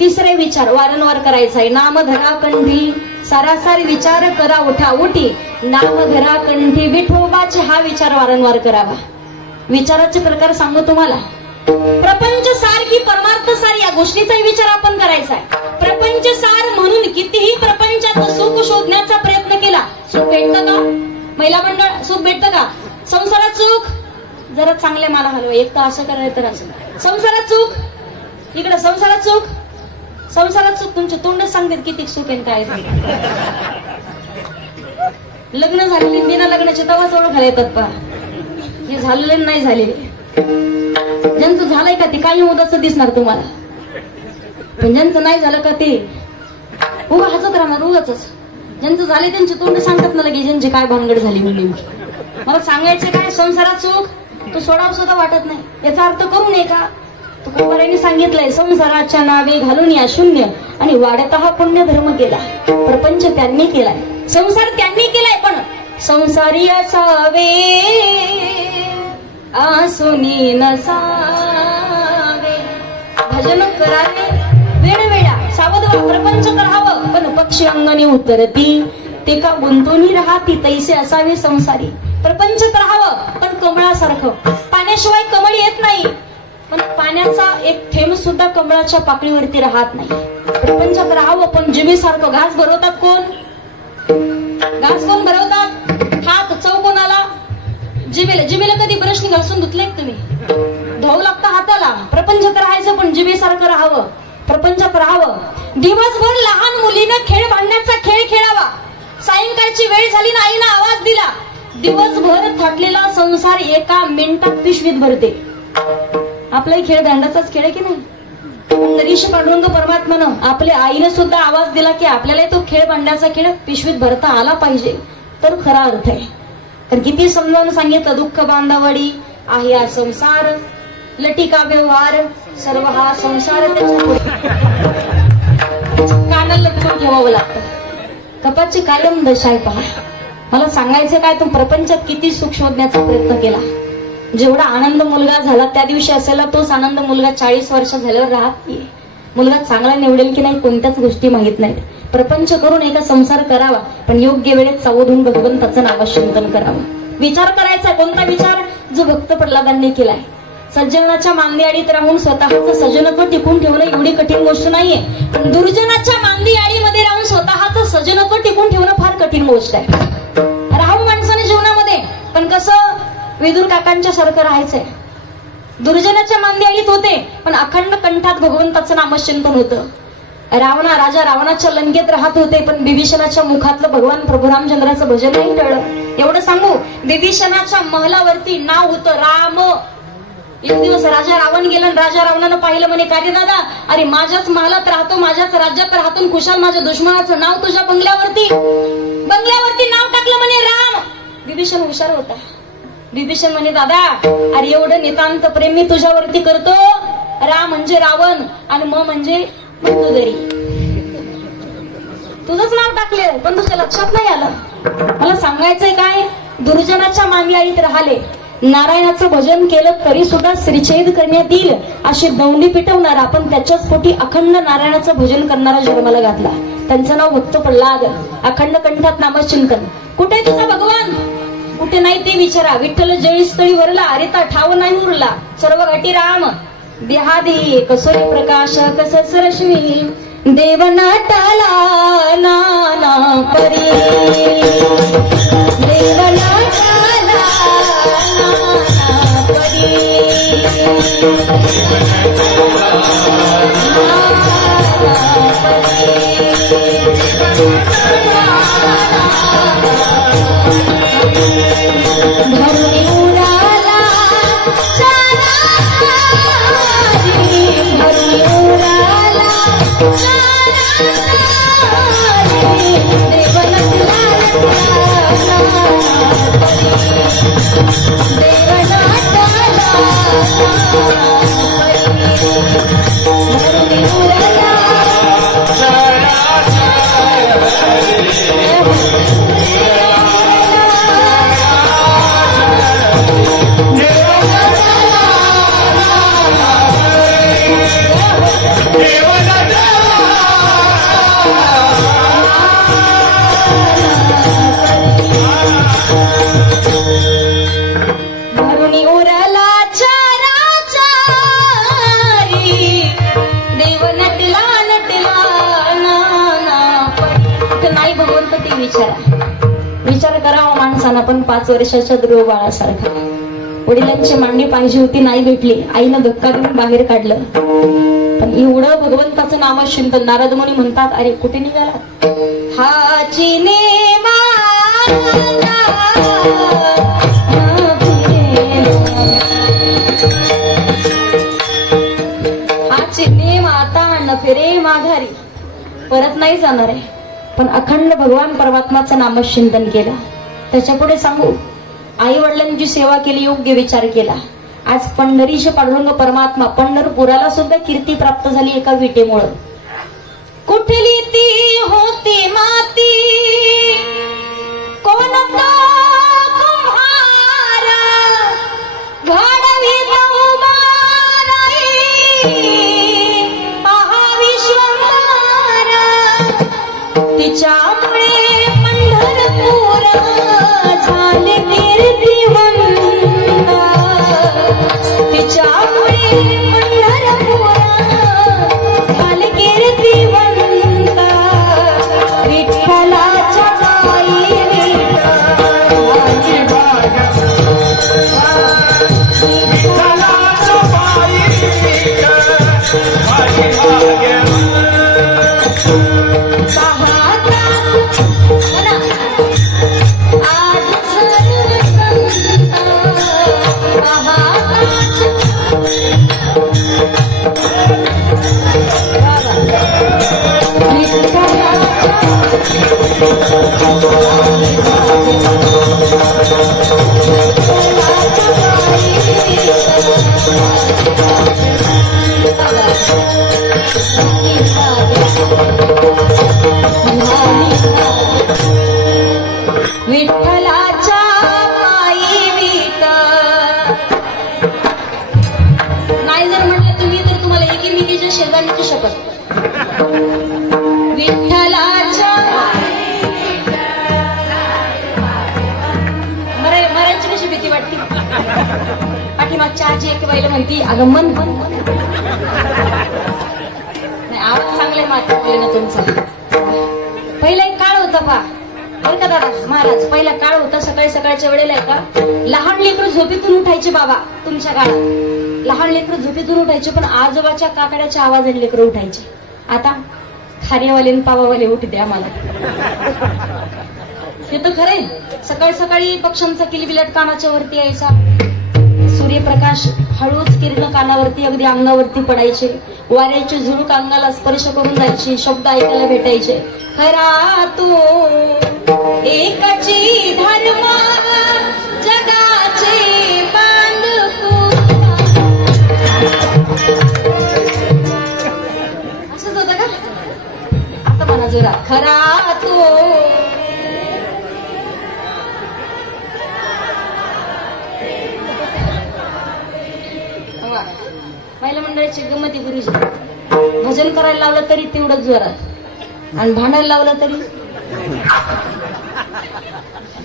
तिसरे विचार वारंवार करायचा आहे. नाम धरा कंठी सारासार विचार करा उठा उठी, नाम धरा कंठी विठोबाचे. हा विचार वारंवार करावा. विचाराचे प्रकार सांगू तुम्हाला. प्रपंच सार की परमार्थ सार या गोष्टीचा विचार आपण करायचा आहे. प्रपंच सार म्हणून कितीही प्रपंचात सुख शोधण्याचा प्रयत्न केला, सुख भेटतं का? महिला मंडळ, सुख भेटतं का? संसारात सुख जरा चांगले मला हलवा. एक तर असं करायचं तर असं. संसारात सुख इकडे, संसारात सुख, संसारात सुख. तुमचे तोंड सांगतात किती सुख आहे काय. लग्न झालेली बिना लग्नाचे तवाच ओळखायला येतात पहा. हे झालेले नाही झालेले. ज्यांचं झालंय का ते काही मुदतच दिसणार तुम्हाला, पण ज्यांचं नाही झालं का ते उगा हसत राहणार उगाच. ज्यांचं झाले त्यांचे तोंड सांगतात ना लगे ज्यांची काय भानगड झाली म्हणून. मला सांगायचं काय, संसारात सुख तो सोडावं सुद्धा वाटत नाही. याचा अर्थ करू नये का? तुकोबारांनी सांगितलंय, संसाराच्या नावे घालून या शून्य आणि वाढत हा पुण्य धर्म केला. प्रपंच त्यांनी केलाय, संसार त्यांनी केलाय, पण संसारी असावे आसुनी नसावे. भजन करावे वेळवेळा, सावध व्हा, प्रपंच करावं, पण पक्षी अंगणी उतरती ते का गुंतून राहती तैसे असावे संसारी. प्रपंच करावं, पण कमळासारखं. पाण्याशिवाय कमळ येत नाही, पण पाण्याचा एक थेंब सुद्धा कमळाच्या पाकळीवरती राहत नाही. प्रपंचात राहावं, पण जिभेसारखं. घास भरवतात कोण? घास कोण भरवतात? हात चव कोणाला? जिभेला. जिभेला कधी ब्रशनी घासून धुतले तुम्ही? धुवू लागतं हाताला. प्रपंचात राहायचं, पण जिभेसारखं राहावं. प्रपंचात राहावं. दिवसभर लहान मुलीनं खेळ भांडण्याचा खेळ खेळावा. सायंकाळची वेळ झाली ना, आईनं आवाज दिला. दिवसभर थाटलेला संसार एका मिनिटात पिशवीत भरते. आपलाही खेळ भांडाचाच खेळ आहे की नाही? ऋष पांडुरंग परमात्मानं आपल्या आईने सुद्धा आवाज दिला की आपल्याला तो खेळ भांड्याचा खेळ पिशवीत भरता आला पाहिजे, तर खरा अर्थ आहे. कारण किती समजावून सांगितलं, दुःख बांधावडी आहे हा संसार, लटिका व्यवहार सर्व हा संसार. कानाला लटकून ठेवावं लागतं. कपाची कायम दशा आहे पहा. मला सांगायचं काय, तो प्रपंचात किती सुख शोधण्याचा प्रयत्न केला. जेवढा आनंद मुलगा झाला त्या दिवशी असायला, तोच आनंद मुलगा 40 वर्ष झाल्यावर राहत नाही. मुलगा चांगला निवडेल की नाही कोणत्याच गोष्टी माहित नाहीत. प्रपंच करून एका संसार करावा, पण योग्य वेळेत सावधून भगवंताचं नामचिंतन करावं. विचार करायचा. कोणता विचार? जो भक्त प्रल्हादांनी केलाय. सज्जनाच्या मांदी आडीत राहून स्वतःचं सजनत्व टिकून ठेवणं एवढी कठीण गोष्ट नाहीये, पण दुर्जनाच्या मांदी आडीमध्ये राहून स्वतःचं सजनत्व टिकून ठेवणं फार कठीण गोष्ट आहे. राहून माणसाने जीवनामध्ये, पण कसं विदुर काकांच्या सारखं राहायचंय. दुर्जनाच्या मांदी आडीत होते, पण अखंड कंठात भगवंताचं नामचिंतन होतं. राजा रावणाच्या लंकेत राहत होते, पण बिभीषणाच्या मुखातलं भगवान प्रभू रामचंद्राचं भजन नाही टळलं. एवढं सांगू, बिभीषणाच्या महलावरती नाव होतं राम. एक दिवस राजा रावण गेला, राजा रावणानं पाहिलं, म्हणे कार्य दादा, अरे माझ्याच महालात राहतो, माझ्याच राज्यात राहतो, खुशाल माझ्या दुश्मनाचं नाव तुझ्या बंगल्यावरती नाव टाकलं म्हणे राम. बिभीषण हुशार होता. बिभीषण म्हणे दादा, अरे एवढं नितांत प्रेम मी तुझ्यावरती करतो. राम म्हणजे रावण आणि म म्हणजे मंदोदरी. तुझंच नाव टाकले, पण तुझ्या लक्षात नाही आलं. मला सांगायचंय काय, दुर्जनाच्या मांदी आईत राहिले, नारायणाचं भजन केलं तरी सुद्धा श्रीछेद करण्यात येईल अशी दौंडी पिटवणारा, आपण त्याच्याच पोटी अखंड नारायणाचं भजन करणारा जन्माला घातला. त्यांचं नाव भक्त प्रल्हाद. अखंड कंठात नामचिंतन. कुठे तुझा भगवान, कुठे नाही ते विचारा. विठ्ठल जळीस्थळी वरला, अरिता ठाव नाही उरला. सर्व घटी राम देहादी कसोरी प्रकाश कसच रश्मी. देव नाटाला नाना परी, देव नाटाला नाना परी. धरुणी उडाला धरुणी उडाला विचार करावा माणसानं. पण 5 वर्षाच्या ध्रुव बाळासारखा वडिलांची मांडणी पाहिजे होती, नाही भेटली. आईनं धक्का देऊन बाहेर काढलं. पण एवढं भगवंताचं नामचिंतन. नारद मुनी म्हणतात, अरे कुठे निघाला हा चिने हा चिने माता न फिरे माघारी. परत नाही जाणार आहे. पण अखंड भगवान परमात्माचं नामचिंतन केलं. त्याच्या पुढे सांगू, आई वडिलांची सेवा केली, योग्य विचार केला. आज पंढरीचे पांडुरंग परमात्मा पंढरपुराला सुद्धा कीर्ती प्राप्त झाली एका विटेमुळे. कुठली ती होती माती कोण कुम्हारा घडवी तिच्यामुळे पंढरपूर झाले कीर्तिवंत. तिच्यामुळे पंढरपूर झाले कीर्तिवंत. विठ्ठलाच्या पायी विठ्ठलाच्या पायी वीट. नाही जर म्हटलं तुम्ही तर तुम्हाला एकीमेकीच्या शेजारीची शपथ. विठ्ठलाच्या मरायची कशी भीती वाटते. पाठीमागच्या आजी एक बाईला म्हणती, अगं मन नाही. आवाज चांगले मात्र ना तुमचा. पहिला एक काळ होता पहा बरं का दादा महाराज. पहिला काळ होता, सकाळी सकाळच्या वेळेला आहे का लहान लेकरं झोपेतून उठायचे. बाबा तुमच्या काळात लहान लेकरं झोपेतून उठायचे, पण आजोबाच्या काकड्याच्या आवाजाने लेकरं उठायचे. आता खार्यावाले आणि पावावाले उठ द्या मला. हे तर खरंय. सकाळी सकाळी पक्ष्यांचा किलबिलाट कानाच्या वरती यायचा. सूर्यप्रकाश हळूच किरण कानावरती अगदी अंगावरती पडायचे. वाऱ्याची झुळूक अंगाला स्पर्श करून जायची. शब्द ऐकायला भेटायचे. खरा तू एकाची धर्म जगाचे बांधू. असंच होतं का? आता म्हणा जोरा, खरा तू महिला मंडळाची गमती गुरुजी, भजन करायला लावलं तरी तेवढंच जोरात आणि भांडायला लावलं तरी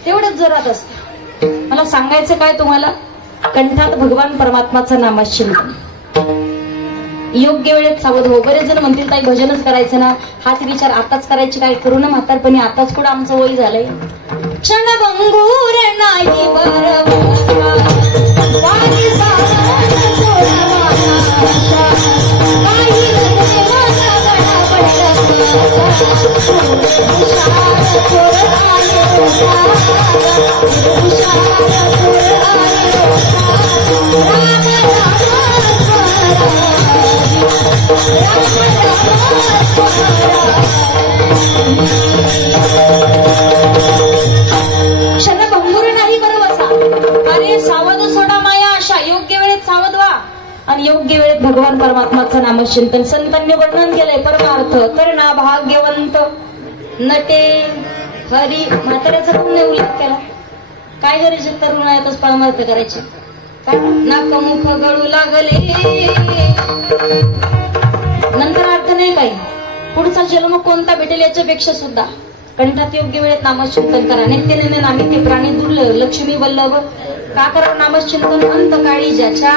तेवढंच जोरात असतं. मला सांगायचं काय तुम्हाला, कंठात भगवान परमात्माचं नामचिंतन, योग्य वेळेत सावध हो. बरेच जण म्हणतील ताई भजनच करायचं ना, हाच विचार आताच करायची काय करू ना म्हातारपणी, आताच कुठं आमचं वय झालंय. क्षणभंगूर नाही क्षणभंगूर नाही बरोबर. अरे सावध सोडा माया आशा, योग्य वेळेत सावध व्हा आणि योग्य वेळेत भगवान परमात्माचं नामचिंतन. संतांनी वर्णन केलंय परमार्थ करणा भाग्यवंत नटे हरी. म्हाताऱ्याचा पण नाही उल्लेख केला. काय गरज तरुण आहेतच परमार्थ करायचे का? नाकमुख गळू लागले नंतर अर्थ नाही काही. पुढचा जन्म कोणता भेटेल याच्यापेक्षा सुद्धा कंठात योग्य वेळेत नामचिंतन करा. नित्य नामी ते प्राणी दुर्लभ लक्ष्मी वल्लभ. का करा नामचिंतन? अंतकाळी ज्याच्या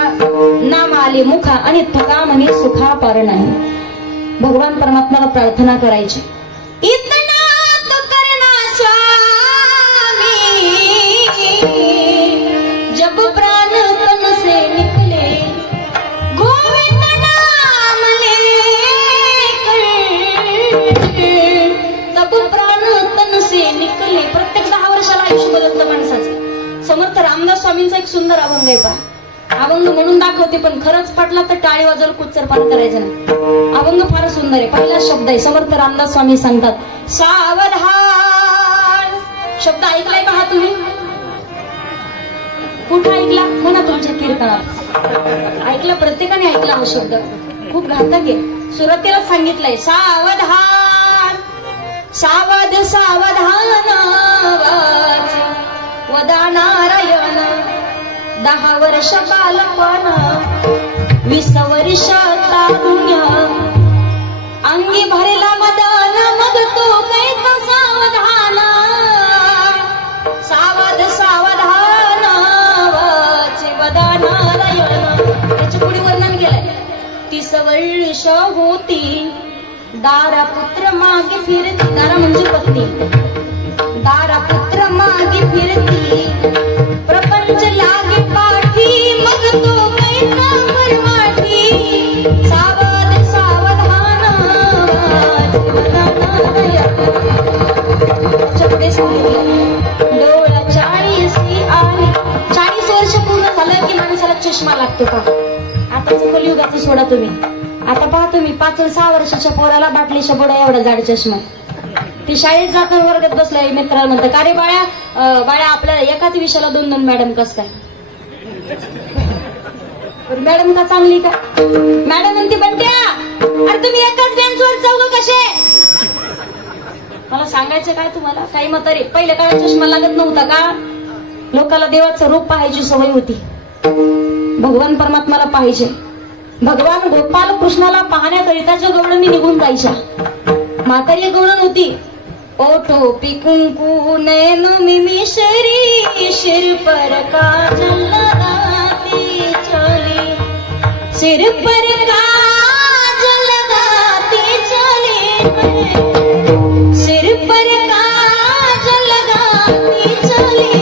नाम आले मुखा आणि थका म्हणे सुखा पार नाही. भगवान परमात्माला प्रार्थना करायची. इतना तो करना स्वामी जब प्राण तन से निकले, गोविंद नाम लेकर तब प्राण तन से निकले. प्रत्येक 10 वर्षाला आयुष्य बदलतं माणसाचं. समर्थ रामदास स्वामींचा एक सुंदर अभंग आहे पहा. अभंग म्हणून दाखवते पण खरंच पटला तर टाळी वाजवून कुच्चरपान करायचं नाही. अभंग फार सुंदर आहे. पहिला शब्द आहे समर्थ रामदास स्वामी सांगतात सावधान. शब्द ऐकलाय पहा तुम्ही, कुठं ऐकला? म्हणा तुमच्या कीर्तनात ऐकला, प्रत्येकाने ऐकला हा शब्द. खूप घातक आहे. सुरुवातीला सांगितलंय सावधान. सावध सावधान वदा नारायण. 10 वर्ष बालपण 20 वर्ष तारुण्य, अंगी भरला मदन मग तो कैचा सावधान. सावध सावधान वदा नारायण. त्याचे पुढे वर्णन केलंय. 30 वर्ष होती दारा पुत्र मागे फिरती. दारा म्हणजे पत्नी. दारा पुत्र मागे फिरती प्रपंच लागे पाठी मग तो कैसा परमाठी. सावध सावधान डोळा 40 आली. 40 वर्ष पूर्ण झालं की माणसाला चष्मा लागतो का? आताच कलियुगाचं सोडा तुम्ही. आता पहा तुम्ही 5 आणि 6 वर्षाच्या पोराला बाटलीच्या बोडा एवढा जाड चष्मा. ती शाळेत जातो वर्गात बसलाय मित्राला म्हणतं का रे बाळ्या आपल्याला एकाच विषयाला 2-2 मॅडम कस काय? मॅडम का चांगली का? मॅडम म्हणते बंट्या अरे तुम्ही एकाच बेंचवर चौघ कसे? मला सांगायचं काय तुम्हाला, काही म्हातारे पहिल्या काळात चष्मा लागत नव्हता का? लोकाला देवाचं रूप पाहायची सवय होती. भगवान परमात्माला पाहिजे. भगवान गोपाल कृष्णाला पाहण्याकरिताच्या गवळणी निघून जायच्या. म्हातारी गवळण होती. ओठो पिकुंकू नैनो मिमिश्री सिर पर काजल लगाती चली. सिर पर काजल लगाती चली. सिर पर काजल लगाती चली.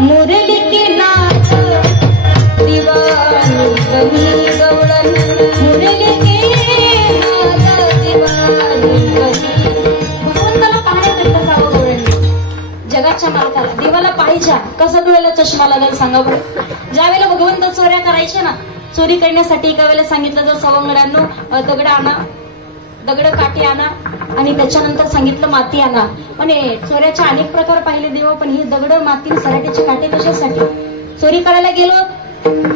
मुरली के नाच दीवानी बनी गवळण. मुरली के जगाच्या मालकाला देवाला पाहिजे. कसा डोळ्याला चष्मा लागेल सांगा बरं? ज्या वेळेला भगवंत चोऱ्या करायच्या ना, चोरी करण्यासाठी एका वेळेला सांगितलं जर सवंगड्यांनो दगड आणा, दगड काठी आणा आणि त्याच्यानंतर सांगितलं माती आणा. आणि चोऱ्याचे अनेक प्रकार पाहिले देव, पण ही दगड माती सराट्याचे काटे कशासाठी? चोरी करायला गेलो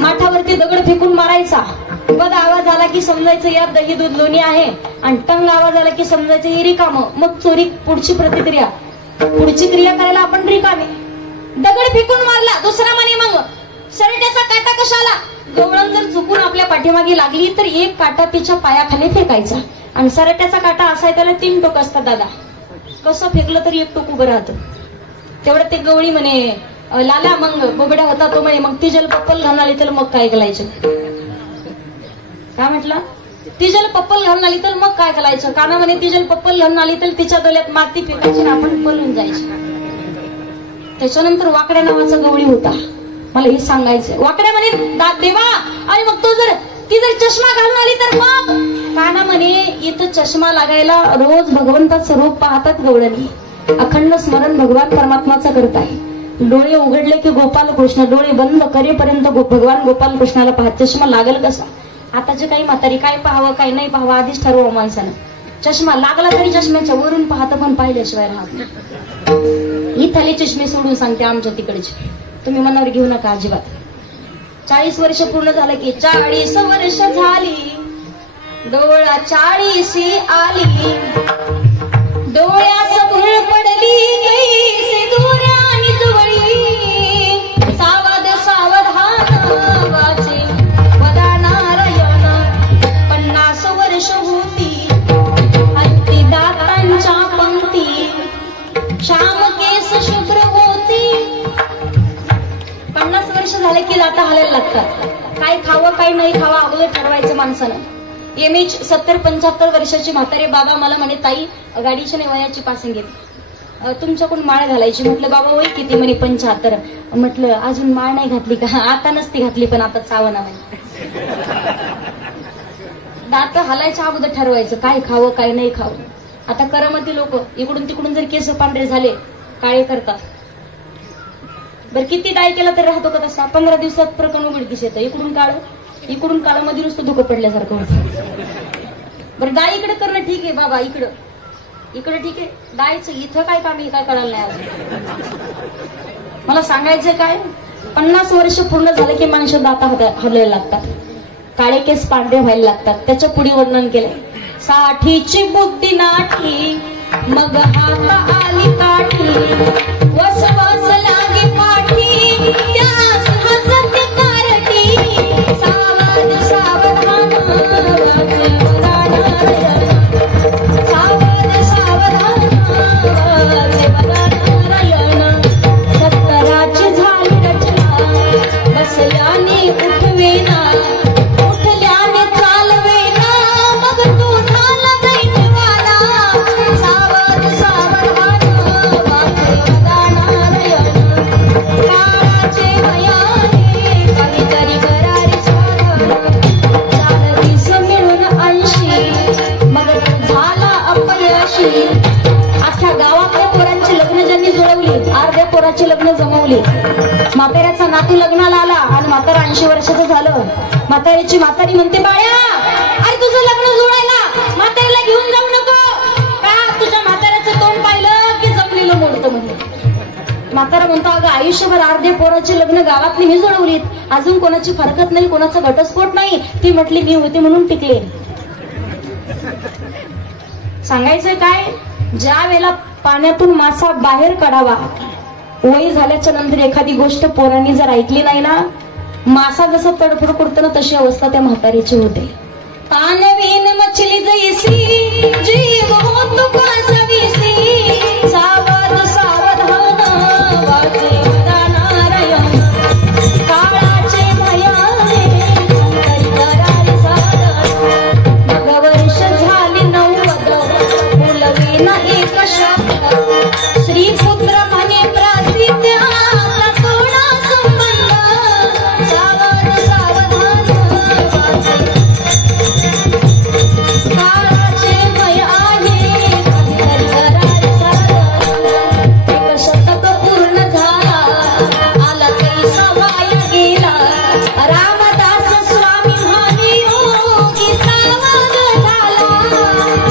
माठावरती दगड फेकून मारायचा. बद आवाज आला की समजायचं यात दही दूध लोणी आहे आणि टंग आवाज आला की समजायचं हे रिकामं. मग चोरी पुढची प्रतिक्रिया, पुढची क्रिया करायला आपण रिकामे. दगड फेकून मारला दुसरा म्हणे मग सराट्याचा काटा कशाला? गवळण जर चुकून आपल्या पाठीमागे लागली तर एक काटा तिच्या पायाखाली फेकायचा आणि सरट्याचा काटा असाय त्याला 3 टोक असतात दादा. कसं फेकलं तरी एक टोक उभं राहतं. तेवढं ते गवळी म्हणे लाला मग बोबड्या होता तो म्हणे मग ती जल पप्पल घालून आली तर मग काय करायचं? काय म्हटलं? ती जल पप्पल घालून आली तर मग काय करायचं? काना म्हणे ती जल पप्पल घालून आली तर तिच्या डोल्यात माती फेकायची आणि आपण पळून जायचं. त्याच्यानंतर वाकड्या नावाचा गवळी होता. मला हे सांगायचं. वाकड्या म्हणे देवा आणि मग तो जर ती जर चष्मा घालून आली तर मग? काना म्हणे इथं चष्मा लागायला रोज भगवंताचं रूप पाहतात गवळणी. अखंड स्मरण भगवान परमात्माचं करताय. डोळे उघडले की गोपाल कृष्ण, डोळे बंद करेपर्यंत भगवान गोपाल कृष्णाला पाहत. चष्मा लागल कसा? आताचे काही म्हातारी काय पाहावं काय नाही पाहावं आधीच ठरवा माणसानं. चष्मा लागला तरी चष्म्याच्या वरून पाहतं पण पाहिल्याशिवाय राहत नाही. इथले चष्मे सोडून सांगते आमच्या तिकडचे, तुम्ही मनावर घेऊ नका अजिबात. 40 वर्ष पूर्ण झालं की 40 वर्ष झाली डोळा 40 आली, डोळ्यास भूळ पडली कैसे दुऱ्या आणि जवळी, सावध सावधान वाचे वदा नारायण. 50 वर्ष होती अंती दातांच्या पंक्ती, श्याम केस शुभ्र होती. 50 वर्ष झाले की दाता हालायला लागतात. काय खावं काय नाही खावं अगोदर ठरवायचं माणसानं. एमएच 70-75 वर्षाची म्हातारे बाबा मला म्हणे ताई गाडीच्या वयाची पासिंग घेत तुमच्याकडून माळ घालायची. म्हटलं बाबा वय किती? म्हणे 75. म्हटलं अजून माळ नाही घातली का? आता नसती घातली पण आता चावना म्हणे. दात हालायच्या अगोदर ठरवायचं काय खावं काय नाही खावं. आता करमती लोक इकडून तिकडून जर केस पांढरे झाले काळे करतात. बरं किती डाय केला तर राहतो का तसा? 15 दिवसात प्रकरण उघडकीस येतं. इकडून काळामध्ये नुसतं धुकं पडल्यासारखं होतं. बरं डाय इकडे करणं ठीक आहे बाबा, इकडं ठीक आहे. डायचं इथं काय काम आहे काय कळालं नाही अजून. मला सांगायचं काय 50 वर्ष पूर्ण झालं की माणसं दाता हलायला लागतात, काळे केस पांढरे व्हायला लागतात. त्याच्या पुढे वर्णन केलंय. 60ची बुद्धी नाठी मग हात आली काठी, वसवस लागे पाठी त्यास हसत कारटी, सावध सावधान वाचे वदा नारायण, सावध सावधान वाचे वदा नारायण. 70ची झाली रचना बसल्याने उठवेना, उठल्याने चालवेना, मग तू झाला दैनवाला, सावध सावधान वाचे वदा नारायण. काळाचे भयाने कधीतरी करारी साधन, 40 मिळून 80 मग तू झाला अपयशी. अख्ख्या गावातल्या पोरांची लग्न ज्यांनी जुळवली, अर्ध्या पोराची लग्न जमवली. म्हाताऱ्याचा नातू लग्नाला आला आणि म्हातारा 80 वर्षाचं झालं. म्हाताऱ्याची म्हातारी म्हणते बाळ्या अरे तुझं लग्न जुळायला म्हाताऱ्याला घेऊन जाऊ नको का? तुझ्या म्हाताऱ्याचं तोंड पाहिलं की जमलेलं मोडतं म्हणजे. म्हातारा म्हणतो अगं आयुष्यभर अर्धे पोराची लग्न गावातली मी जुळवलीत, अजून कोणाची फरकत नाही, कोणाचा घटस्फोट नाही. ती म्हटली मी होते म्हणून टिकले. सांगायचंय काय, ज्या वेळेला पाण्यातून मासा बाहेर काढावा वय झाल्याच्या नंतर एखादी गोष्ट पोरांनी जर ऐकली नाही ना, मासा जसं तडफड करतो ना तशी अवस्था त्या म्हातारीची होते. पानवीन मछली जैसी जीव होतो कासवीसी, सावध सावधान वाचे वदा नारायण. काळाचे भयाने करारी साधन, मग वर्ष झाली 90 बोलवेना एक शब्द, श्रीपुत्र म्हणे प्रसिद्ध आपला थोडा संबंध, सावध सावधान वाचे. काळाचे भय आहे कधीतरी करारी साधन, 1 शतक पूर्ण झाला आला कैसा वाया गेला, रामदास स्वामी म्हणे योगी सावध झाला,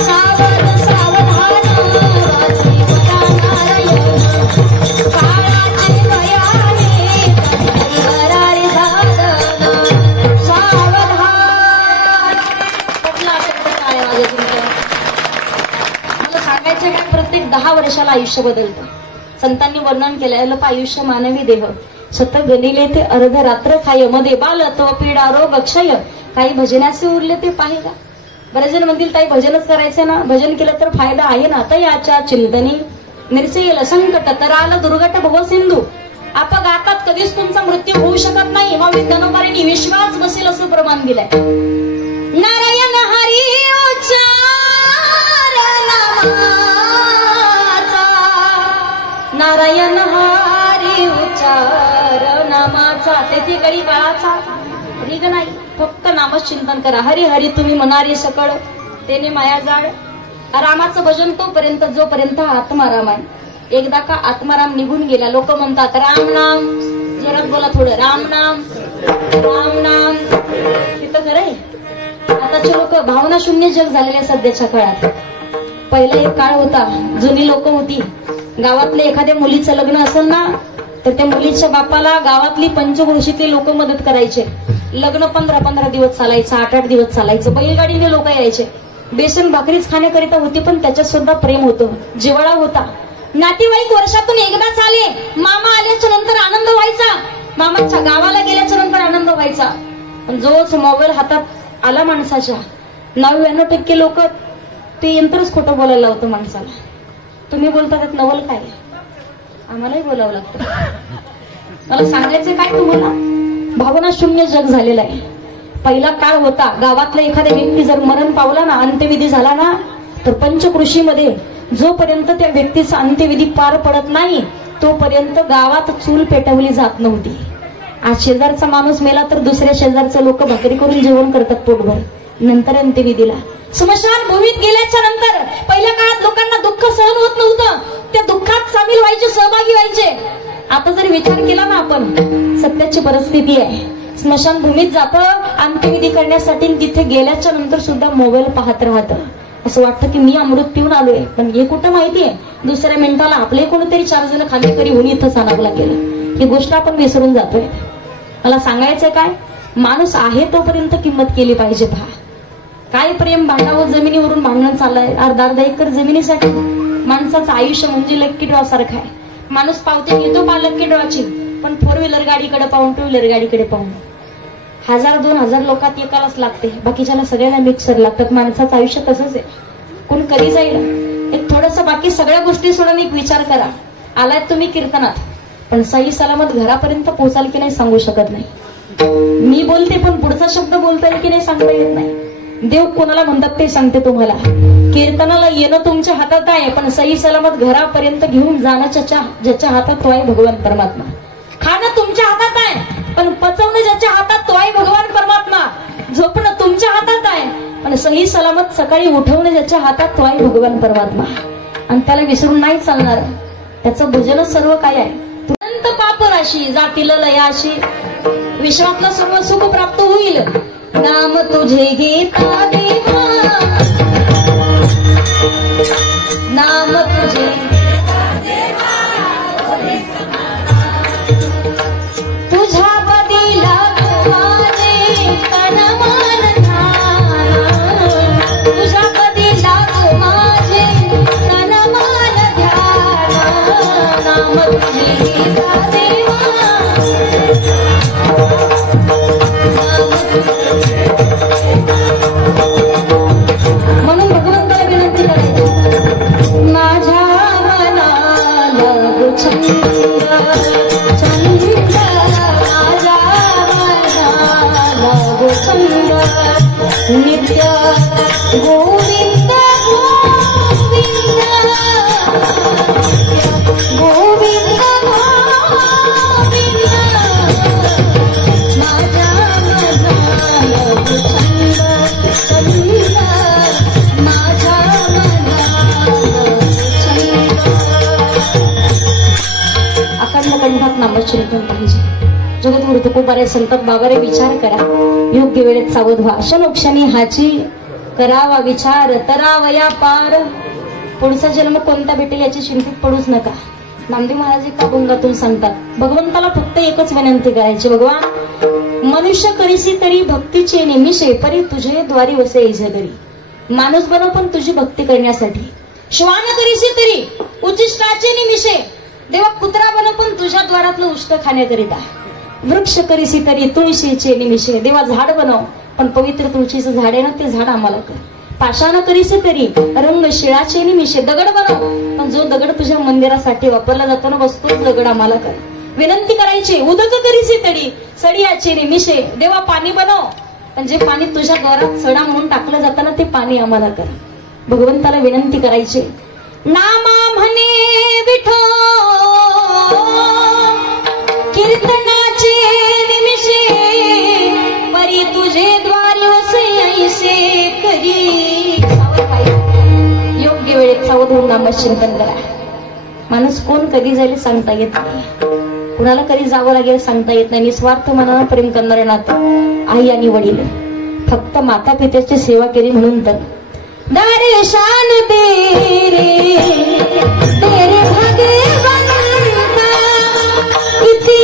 सावध सावधान वाचे वदा नारायण. काळाचे भयाने कधीतरी करारी साधन, सावधान. कुठला शब्द काय वाजे तुमच्या? मला सांगायचं काय प्रत्येक 10 वर्षाला आयुष्य बदलतं. संतांनी वर्णन केलंय अल्प आयुष्य मानवी देह, शत गलिले ते अर्ध रात्र खाय मध्ये बालत्व पीडा रोग क्षय काही भजनाचे उरले ते पाहिला. बरेच जण म्हणतील ताई भजनच करायचं ना, भजन केलं तर फायदा आहे ना. तयाच्या चिंतनी निर्चयल संकट तराल दुर्गट भव सिंधू. अपघातात कधीच तुमचा मृत्यू होऊ शकत नाही. मग विद्वानांनी विश्वास बसेल असं प्रमाण दिलंय. नारायण हरी उच्चार नामाचा, नारायण हरी उच्चार नामाचा. तेथे कळी काळाचा रिग नाही, फक्त नामचिंतन करा. हरी हरी तुम्ही मनारी सकळ तेने माया जाळ. रामाचं भजन तोपर्यंत जोपर्यंत आत्माराम आहे. एकदा का आत्माराम निघून गेला, लोक म्हणतात राम नाम, जोरात बोला थोडं, राम नाम राम नाम. तिथं खरंय. आताचे लोक भावना शून्य जग झालेले सध्याच्या काळात. पहिला एक काळ होता, जुनी लोक होती, गावातल्या एखाद्या मुलीचं लग्न असेल ना तर त्या मुलीच्या बापाला गावातली पंचक्रोशीतली लोक मदत करायचे. लग्न 15-15 दिवस चालायचं, 8-8 दिवस चालायचं. बैलगाडीने लोक यायचे. बेसन भाकरीच खाण्याकरिता होती, पण त्याच्यात सुद्धा प्रेम होतं, जिव्हाळा होता. नातेवाईक वर्षातून एकदाच आले, मामा आल्याच्या नंतर आनंद व्हायचा, मामाच्या गावाला गेल्याच्या नंतर आनंद व्हायचा. पण जोच मोबाईल हातात आला माणसाच्या, 99% लोक ते यंत्रच खोटं बोलायला लावतं माणसाला. तुम्ही बोलता त्यात नवल काय, आम्हालाही बोलावं लागतं. मला सांगायचं काय तुम्हाला, भावना शून्य जग झालेलं आहे. पहिला काळ होता, गावातला एखाद्या व्यक्ती जर मरण पावला ना, अंत्यविधी झाला ना, तर पंचकृषीमध्ये जोपर्यंत त्या व्यक्तीचा अंत्यविधी पार पडत नाही तोपर्यंत गावात चूल पेटवली जात नव्हती. आज शेजारचा माणूस मेला तर दुसऱ्या शेजारचे लोक भाकरी करून जेवण करतात पोटभर, नंतर अंत्यविधीला. स्मशान भूमीत गेल्याच्या नंतर पहिल्या काळात लोकांना दुःख सहन होत नव्हतं, त्या दुःखात सामील व्हायचे, सहभागी व्हायचे. आता जर विचार केला ना आपण, सत्याची परिस्थिती आहे. स्मशान भूमीत जातं अंत्यविधी करण्यासाठी, तिथे गेल्याच्या नंतर सुद्धा मोबाईल पाहत राहतं. असं वाटतं की मी अमृत पिऊन आलोय, पण हे कुठं माहितीये, दुसऱ्या मिनिटाला आपले कोणीतरी 4 जण खांदेकरी होऊन इथं सानागला गेलं. ही गोष्ट आपण विसरून जातोय. मला सांगायचंय काय, माणूस आहे तोपर्यंत किंमत केली पाहिजे. पहा काय प्रेम भांडावं, जमिनीवरून भांडण चाललंय. अर्धा एकर जमिनीसाठी माणसाचं आयुष्य म्हणजे लक्की ड्रॉ सारखं आहे. माणूस पावते घेतो पा लक्की ड्रॉची, पण 4 व्हीलर गाडीकडे पाहून, 2 व्हीलर गाडीकडे पाहून. 1000-2000 लोकात एकालाच लागते, बाकीच्याला सगळ्यांना मिक्सर लागतात. माणसाचं आयुष्य तसंच आहे. कोण कधी जाईल, एक थोडस बाकी सगळ्या गोष्टी सोडून एक विचार करा. आलात तुम्ही कीर्तनात, पण सही सलामत घरापर्यंत पोहोचाल की नाही सांगू शकत नाही. मी बोलते पण पुढचा शब्द बोलता येईल की नाही सांगता येत नाही. देव कोणाला म्हणतात ते सांगते तुम्हाला. कीर्तनाला येणं तुमच्या हातात आहे, पण सही सलामत घरापर्यंत घेऊन जाणं ज्याच्या हातात तो आहे भगवान परमात्मा. खाणं तुमच्या हातात आहे, पण पचवणं ज्याच्या हातात तो आहे भगवान परमात्मा. झोपणं तुमच्या हातात आहे, पण सही सलामत सकाळी उठवणं ज्याच्या हातात तो आहे भगवान परमात्मा. आणि त्याला विसरून नाही चालणार. त्याचं भजनच सर्व काय आहे. तुरंत पाप राशी जातील लयाशी, विश्वातलं सर्व सुख प्राप्त होईल. नाम तुझे घेता देवा, नाम तुझे तुझ्या बदीला माझे तनमान ध्यान, तुझ्या बदीला माझे तनमान ध्यान. नाम तुझे घेता देवा, म्हणून भगवंताला विनंती करायची, माझ्या मनाला छंद छंद, माझ्या मनाला छंद, नित्य गोविंद गोविंद गोविंद गोविंद. माझ्या मनाला छंद छंद, माझ्या मनाला छंद. अखंड कंठात नामचिंतन पाहिजे. जगद्गुरु तुकोबारे संतात बाबारे विचार करा, योग्य वेळेत सावध व्हा. क्षणोक्षणी हाची करावा विचार, तरावया पार. पुढचा जन्म कोणता भेटेल याची चिंतेत पडूच नका. नामदेव महाराज एका अभंगातून सांगतात, भगवंताला फक्त एकच विनंती करायची, भगवान मनुष्य करीसी तरी भक्तीचे निमिषे, परी तुझे द्वारी वसे इजगरी. माणूस बनव पण तुझी भक्ती करण्यासाठी. श्वान करीसी तरी उच्चिष्टाचे निमिषे, देवा कुत्रा बन पण तुझ्या द्वारातलं उष्ट खाण्याकरिता. वृक्ष करीसी तरी तुळशीचे निमिषे. देवा झाड बनव पण पवित्र तुळशीचं झाड आहे ना ते झाड आम्हाला कर. पाषाण करीसी तरी रंग शिळाचे निमिषे. दगड बनव पण जो दगड तुझ्या मंदिरासाठी वापरला जातो ना वस्तूच दगड आम्हाला कर. विनंती करायची उदक करीसी तरी सडियाचे निमिषे. देवा पाणी बनव पण जे पाणी तुझ्या द्वारात सडा म्हणून टाकलं जाताना ते पाणी आम्हाला कर. भगवंताला विनंती करायची. नामा म्हणे विठो कीर्तनाचे निमिषे परी तुझे द्वार ऐसे करी. योग्य वेळेत सावध होऊन नामचिंतन करा. माणूस कोण कधी जाईल सांगता येत नाही. कुणाला कधी जावं लागेल सांगता येत नाही. निस्वार्थ मनानं प्रेम करणारे नातं आई आणि वडील. फक्त माता पित्याची सेवा केली म्हणून तर दर्शन तेरे तेरे भगवंता किती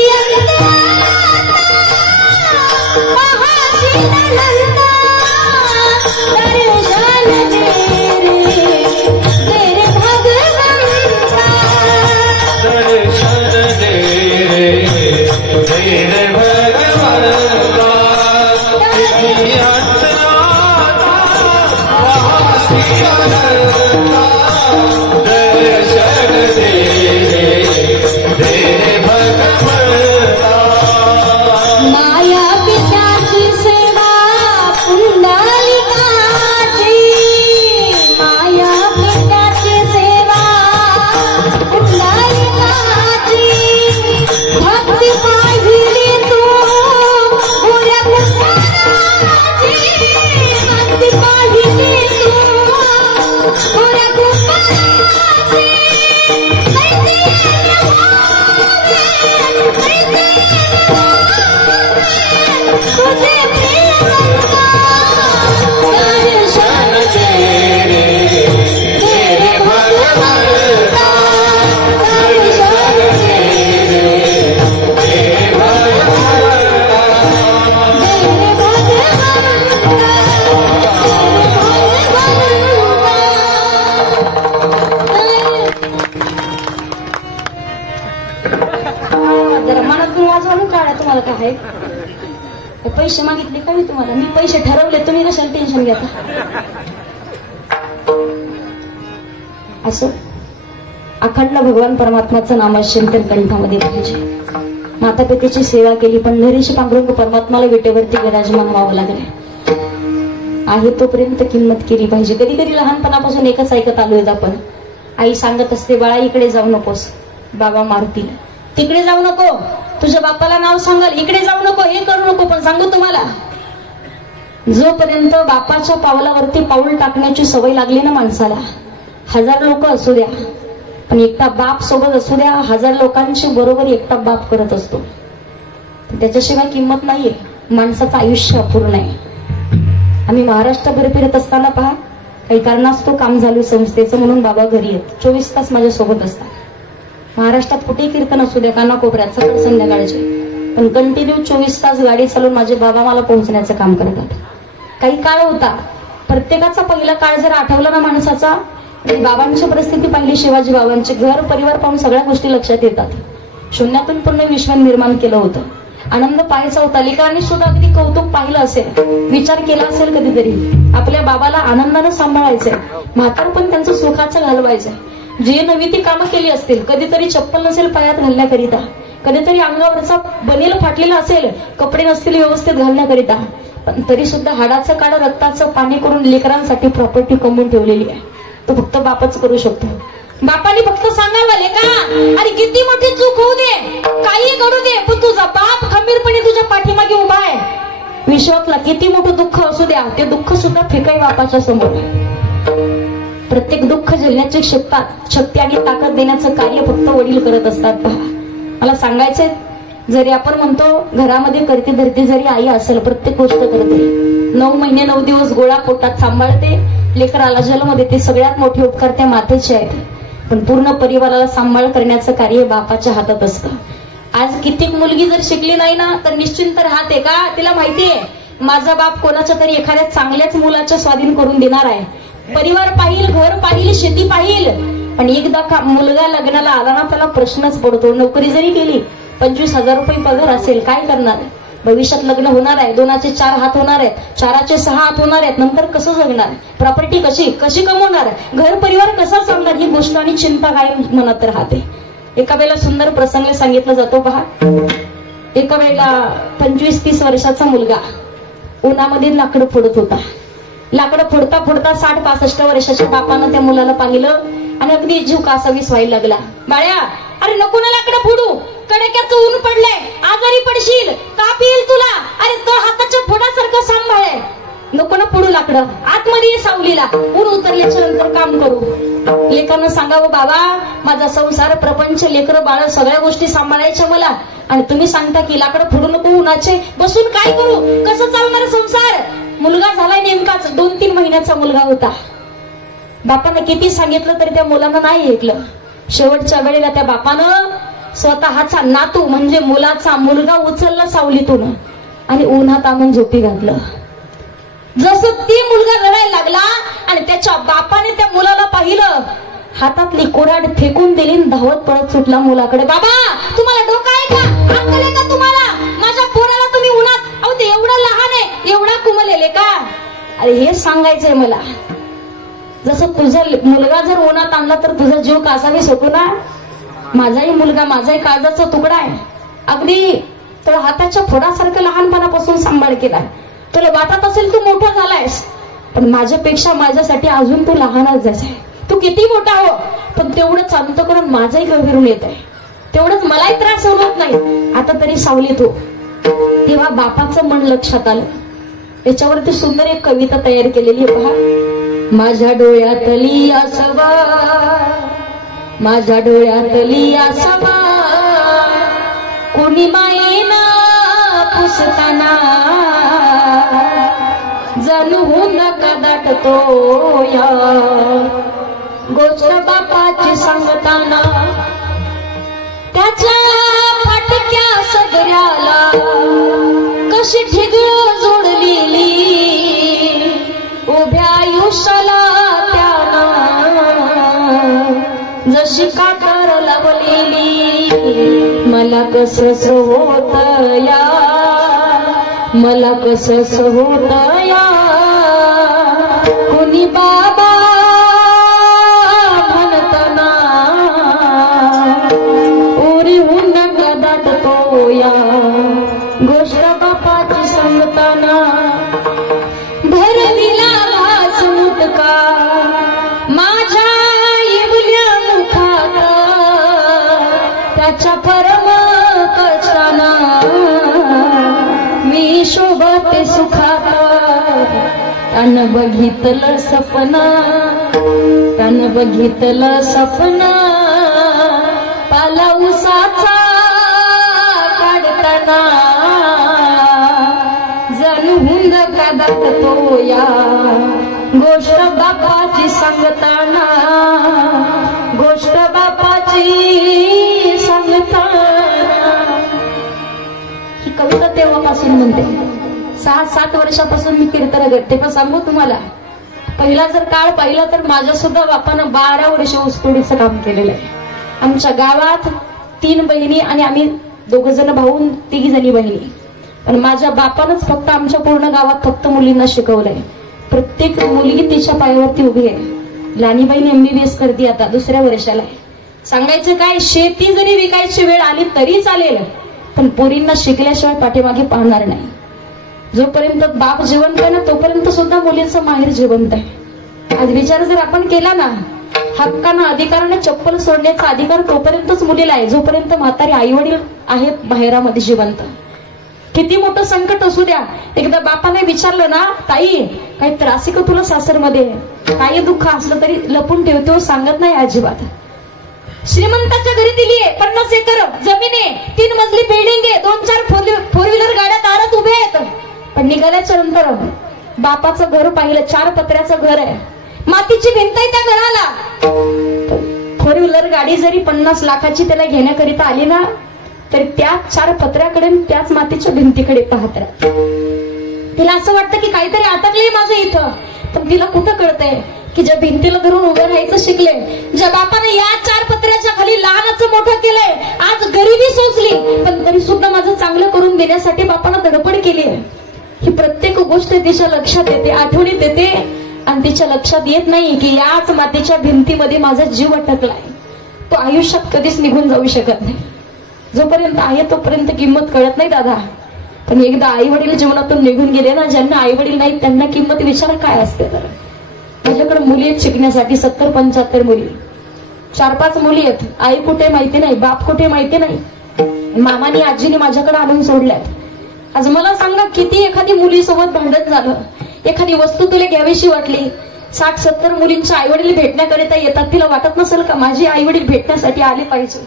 पैसे मागितले का मी तुम्हाला? मी पैसे ठरवले तुम्ही कशाला टेन्शन घेता? असं अखंड भगवान परमात्माचं नामचिंतन कंठामध्ये पाहिजे. माता पितेची सेवा केली पण नरेश पांडुरंग परमात्माला विटेवरती विराजमान व्हावं लागले. आहे तोपर्यंत किंमत केली पाहिजे. कधी कधी लहानपणापासून एकच ऐकत आलोय आपण. आई सांगत असते बाळा इकडे जाऊ नकोस बाबा मारतील. तिकडे जाऊ नको तुझ्या बापाला नाव सांगाल. इकडे जाऊ नको हे करू नको. पण सांगू तुम्हाला जोपर्यंत बापाच्या पावलावरती पाऊल टाकण्याची सवय लागली ना माणसाला, 1000 लोक असू द्या पण एकटा बाप सोबत असू द्या. 1000 लोकांची बरोबर एकटा बाप करत असतो. त्याच्याशिवाय किंमत नाहीये. माणसाचं आयुष्य अपूर्ण आहे. आम्ही महाराष्ट्रभर फिरत असताना पहा काही कारणास्तव काम झालं संस्थेचं म्हणून बाबा घरी येत. 24 तास माझ्या सोबत असतात. महाराष्ट्रात कुठे कीर्तन असू द्या कानाकोपऱ्यात सकाळ संध्याकाळचे पण कंटिन्यू 24 तास गाडी चालवून माझे बाबा मला पोहोचण्याचं काम करतात. काही काळ होता प्रत्येकाचा पहिला काळ जर आठवला ना माणसाचा बाबांची परिस्थिती पाहिली. शिवाजी बाबांचे घर परिवार पाहून सगळ्या गोष्टी लक्षात येतात. शून्यातून पूर्ण विश्व निर्माण केलं होतं. आनंद पाहायचा होता. लेकरांनी सुद्धा अगदी कौतुक पाहिलं असेल. विचार केला असेल कधीतरी आपल्या बाबाला आनंदानं सांभाळायचंय. म्हातार पण त्यांचं सुखाचं घालवायचंय. जे नवी ती कामं केली असतील. कधीतरी चप्पल नसेल पायात घालण्याकरिता. कधीतरी अंगावरचा बनेल फाटलेला असेल. कपडे नसतील व्यवस्थित घालण्याकरिता. पण तरी सुद्धा हाडाचं काढ रक्ताचं पाणी करून लेकरांसाठी प्रॉपर्टी कमवून ठेवलेली आहे. तो फक्त बापच करू शकतो. बापाने फक्त सांगावं लेका अरे किती मोठी चूक होऊ दे काही घडू दे पण तुझा बाप खंबीरपणे तुझ्या पाठीमागे उभा आहे. विश्वातला किती मोठं दुःख असू द्या ते दुःख सुद्धा फेकाई बापाच्या समोर. प्रत्येक दुःख झेलण्याची शक्ती आणि ताकद देण्याचं कार्य फक्त वडील करत असतात. पहा मला सांगायचंय जरी आपण म्हणतो घरामध्ये करती धरती जरी आई असेल प्रत्येक गोष्ट करते. 9 महिने 9 दिवस गोळा पोटात सांभाळते. लेकराला जन्म देते. सगळ्यात मोठे उपकार त्या मातेचे आहेत. पण पूर्ण परिवाराला सांभाळ करण्याचं कार्य बापाच्या हातात असतं. आज कित्येक मुलगी जर शिकली नाही ना तर निश्चिंत राहते का? तिला माहितीये माझा बाप कोणाच्या तरी एखाद्या चांगल्याच मुलाच्या स्वाधीन करून देणार आहे. परिवार पाहिल घर पाहिल शेती पाहिल पण एकदा का मुलगा लग्नाला आला ना त्याला प्रश्नच पडतो. नोकरी जरी केली 25,000 रुपये पगार असेल, काय करणार? भविष्यात लग्न होणार आहे, 2चे 4 हात होणार आहेत, 4चे 6 हात होणार आहेत, नंतर कसं जगणार? प्रॉपर्टी कशी कमवणार? घर परिवार कसा चालणार? ही गोष्ट आणि चिंता काय मनात राहते. एका वेळेला सुंदर प्रसंग सांगितला जातो पहा. एका वेळेला 25-30 वर्षाचा मुलगा उन्हामध्ये लाकडं फोडत होता. लाकडं फोडता फोडता 60-65 वर्षाच्या बापानं त्या मुलाला पाहिलं आणि अगदी जीव कासावीस व्हायला लागला. बाळ्या, अरे नको ना लाकडं फोडू, कडाक्याचं ऊन पडलंय, आजारी पडशील, ताप येईल तुला. अरे तो हाताच्या फोडासारखं सांभाळ, नको ना फोडू लाकडं, आतमध्ये सावलीला, ऊन उतरल्याच्या नंतर काम करू. लेकानं सांगावं, बाबा माझा संसार, प्रपंच, लेकरं बाळ सगळ्या गोष्टी सांभाळायच्या मला, आणि तुम्ही सांगता की लाकडं फोडू नको उन्हाचे, बसून काय करू? कसं चालणार संसार? मुलगा झालाय नेमकाच 2-3 महिन्याचा मुलगा होता. बापानं किती सांगितलं तरी त्या मुलानं नाही ऐकलं. शेवटच्या वेळेला त्या बापानं स्वतःचा नातू म्हणजे मुलाचा मुलगा उचलला सावलीतून आणि उन्हात आणून झोपी घातलं. जसं ती मुलगा रडायला लागला आणि त्याच्या बापाने त्या मुलाला पाहिलं, हातातली कोराड फेकून दिली, धावत पळत सुटला मुलाकडे. बाबा, तुम्हाला डोकं आहे का? अक्कल आहे का तुम्हाला? माझ्या पोराला तुम्ही उन्हात, अहो ते एवढं लहान आहे, एवढा कुमलेले का? अरे हे सांगायचंय मला. जसं तुझा मुलगा जर उन्हात आणला तर तुझा जीव कासावीस होतो ना. माझाही मुलगा, माझाही काळजाचा तुकडा आहे. अगदी तर हाताच्या फोडासारखं लहानपणापासून सांभाळ केला. तुला वाटत असेल तू मोठा झालायस, पण माझ्यापेक्षा माझ्यासाठी अजून तू लहानच आहे. तू किती मोठा हो, पण तेवढंच अंतःकरण माझंही गंभीरून येत आहे, तेवढंच मलाही त्रास होत नाही. आता तरी सावली तू. तेव्हा बापाचं मन लक्षात आलं. याच्यावरती सुंदर एक कविता तयार केलेली आहे पहा. माझ्या डोळ्यातली आसवा, माझ्या डोळ्यातली आसवा, कोणी मायेना पुसताना, जणू नका दाटतो या गोष्ट बापाची सांगताना. त्याच्या फाटक्या सगळ्याला कशी ठिगळ जोडलेली, उभ्या आयुष्याला त्यानं जशी कातर लावलेली. मला कसंच होत या, मला कसंच होत या, कोणी बाबा म्हणताना, उरीहून दाटतो या गोष्ट बापाची सांगताना. भरविला भास मुटका माझ्या येवल्या मुखात, त्याच्या परम कष्टाना मी शोभते सुखात. त्यानं बघितलं सपना, त्यानं बघितलं सपना, पाला उसाचा काढताना, जणू हुंद का दाटतो या गोष्ट बापाची सांगताना, गोष्ट बापाची सांगताना. ही कविता तेव्हापासून म्हणते. 6-7 वर्षापासून मी कीर्तन करते. पण सांगू तुम्हाला, पहिला जर काळ पाहिला तर माझ्या सुद्धा बापानं 12 वर्ष ऊसतोडीचं काम केलेलं आहे. आमच्या गावात 3 बहिणी आणि आम्ही 2 जण भाऊ, 3 जणी बहिणी. पण माझ्या बापानंच फक्त आमच्या पूर्ण गावात फक्त मुलींना शिकवलंय. प्रत्येक मुलगी तिच्या पायावरती उभी आहे. लहानी बहीण MBBS करते, आता 2ऱ्या वर्षाला आहे. सांगायचं काय, शेती जरी विकायची वेळ आली तरी चालेल, पण पोरींना शिकल्याशिवाय पाठीमागे पाहणार नाही. जोपर्यंत बाप जिवंत आहे ना, तोपर्यंत सुद्धा मुलींचं माहेर जिवंत आहे. आज विचार जर आपण केला ना, हक्कानं अधिकाराने चप्पल सोडण्याचा अधिकार तोपर्यंतच मुलीला आहे, जोपर्यंत म्हातारी आई वडील आहेत बाहेरामध्ये जिवंत. किती मोठं संकट असू द्या, एकदा बापाने विचारलं ना, ताई काही त्रास आहे का तुला सासरमध्ये? काही दुःख असलं तरी लपून ठेवतो, सांगत नाही अजिबात. श्रीमंताच्या घरी दिलीये 50 एकर जमीन आहे, 3 मजली बिल्डिंग आहे, 2-4 फोर व्हीलर गाड्या दारात उभ्या आहेत. पण निघाल्याच्या नंतर बापाचं घर पाहिलं, 4 पत्र्याचं घर आहे, मातीची भिंत आहे त्या घराला. 4 व्हीलर गाडी जरी 50 लाखाची त्याला घेण्याकरिता आली ना, तरी त्या 4 पत्र्याकडे, त्याच मातीच्या भिंतीकडे पाहत राहते. तिला असं वाटतं की काहीतरी अटकलंय माझं इथं. पण तिला कुठं कळतंय की ज्या भिंतीला धरून उभं राहायचं शिकले, ज्या बापाने या 4 पत्र्याच्या खाली लहानाचं मोठं केलंय, आज गरिबी सोचली पण तरी सुद्धा माझं चांगलं करून देण्यासाठी बापानं धडपड केली आहे, ही प्रत्येक गोष्ट तिच्या लक्षात येते, आठवणीत येते आणि तिच्या लक्षात येत नाही की याच मातीच्या भिंतीमध्ये माझा जीव अटकलाय. तो आयुष्यात कधीच निघून जाऊ शकत नाही. जोपर्यंत आहे तोपर्यंत किंमत कळत नाही दादा, पण एकदा आई वडील जीवनातून निघून गेले ना, ज्यांना आई वडील नाही त्यांना किंमत विचार काय असते. तर माझ्याकडे मुली आहेत शिकण्यासाठी, 70-75 मुली, 4-5 मुली आहेत. आई कुठे माहिती नाही, बाप कुठे माहिती नाही, मामानी आजीने माझ्याकडे आणून सोडल्यात. आज मला सांगा, किती एखादी मुलीसोबत भांडण झालं, एखादी वस्तू तुला घ्यावीशी वाटली, 60-70 मुलींच्या आई वडील भेटण्याकरिता येतात, तिला वाटत नसेल का माझी आई वडील भेटण्यासाठी आले पाहिजे,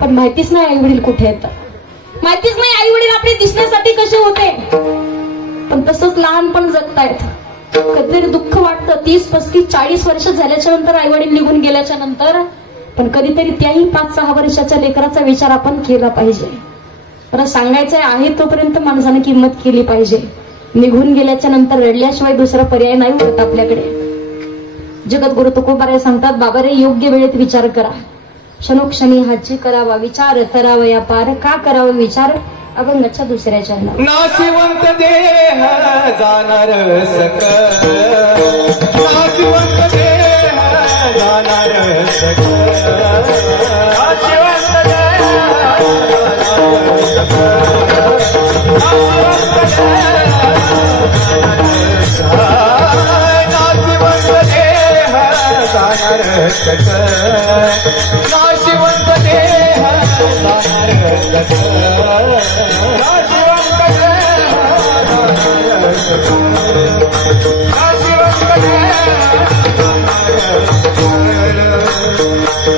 पण माहितीच नाही आई वडील कुठे येतात, माहितीच नाही आई वडील आपले दिसण्यासाठी कसे होते. पण तसंच लहानपण जगतायत. कधीतरी दुःख वाटतं 30-35-40 वर्ष झाल्याच्या नंतर आई वडील निघून गेल्याच्या नंतर, पण कधीतरी त्याही 5-6 वर्षाच्या लेकराचा विचार आपण केला पाहिजे. परत सांगायचंय, आहे तोपर्यंत माणसाने किंमत केली पाहिजे. निघून गेल्याच्या नंतर रडल्याशिवाय दुसरा पर्याय नाही होत आपल्याकडे. जगद्गुरु तुकोबाराय सांगतात, बाबा रे योग्य वेळेत विचार करा, क्षणोक्षणी हाची करावा विचार, करावया पार का करावा विचार. अभंगाच्या दुसऱ्या चरणात. नाशिवंत देह जाणार सकल, नाशिवंत देह जाणार सकल, नाशिवंत देह जाणार सकल, नाशिवंत देह जाणार सकल, नाशिवंत देह जाणार सकल,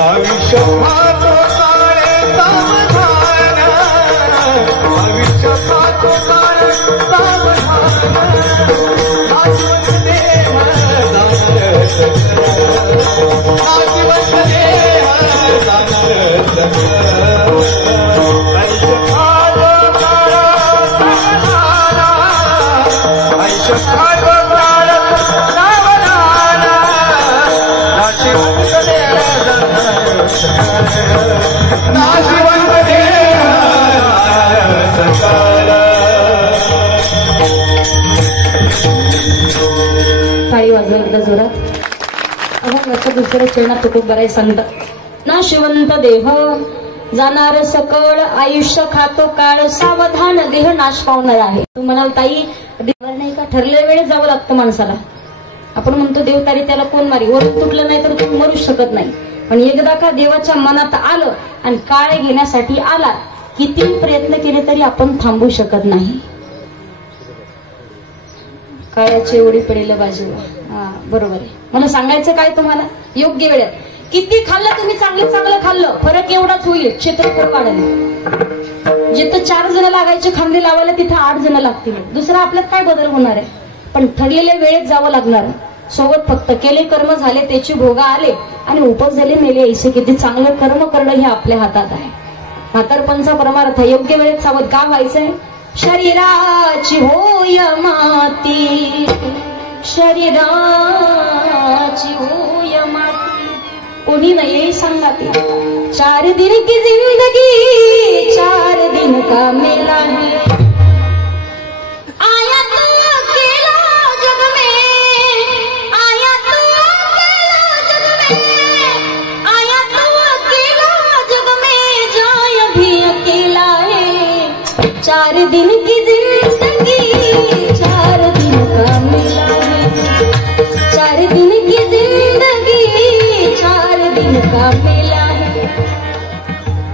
आयुष्य पाहतो काळे सावधान, आयुष्य पाहतो काळे सावधान, नाशिवंत देह जाणार सकल, नाशिवंत देह जाणार सकल, आयुष्य पाहतो काळे सावधान, आयुष्य पाहतो काळे सावधान, नाशिवंत देह नाशिवंत देह सकल. टाळी वाजवा एकदा जोरात. अभंगाच्या दुसऱ्या चरणात तुकोबाराय सांगतात, नाशिवंत देह जाणार सकळ, आयुष्य खातो काळ सावधान, देह नाश पावणार आहे. तू म्हणाल ताई नाही का, ठरलेल्या वेळेत जावं लागतं माणसाला. आपण म्हणतो देव तारी त्याला कोण मारी, वर तुटलं नाही तर तू मरूच शकत नाही. पण एकदा का देवाच्या मनात आलं आणि काळ घेण्यासाठी आला, किती प्रयत्न केले तरी आपण थांबू शकत नाही. काळाची एवढी पडेल बाजूला. हा बरोबर आहे. मला सांगायचं काय तुम्हाला, योग्य वेळेत किती खाल्लं तुम्ही, चांगलं खाल्लं, फरक एवढाच होईल, क्षेत्रफळ वाढेल. जिथं 4 जण लागायचे खांदे लावायला तिथं 8 जण लागतील. दुसरा आपल्यात काय बदल होणार आहे, पण ठरलेल्या वेळेत जावं लागणार. सोबत फक्त केले कर्म झाले त्याची भोगा आले आणि उपज झाले मेले ऐसे. किती चांगलं कर्म करणं हे आपल्या हातात आहे. म्हातारपणचा परमार्थ योग्य वेळेत सावध का व्हायचंय, शरीराची होय माती, शरीराची होय माती, कोणी नाही सांगा ती. 4 दिन की जिंदगी 4 दिन का मेला है, आया तू अकेला जग में, आया तू अकेला जग में, आया तू अकेला जग में, जाय भी अकेला है. 4 दिन की जिंदगी 4 दिन का मेला है, 4 दिन की जिंदगी 4 दिन का मेला है.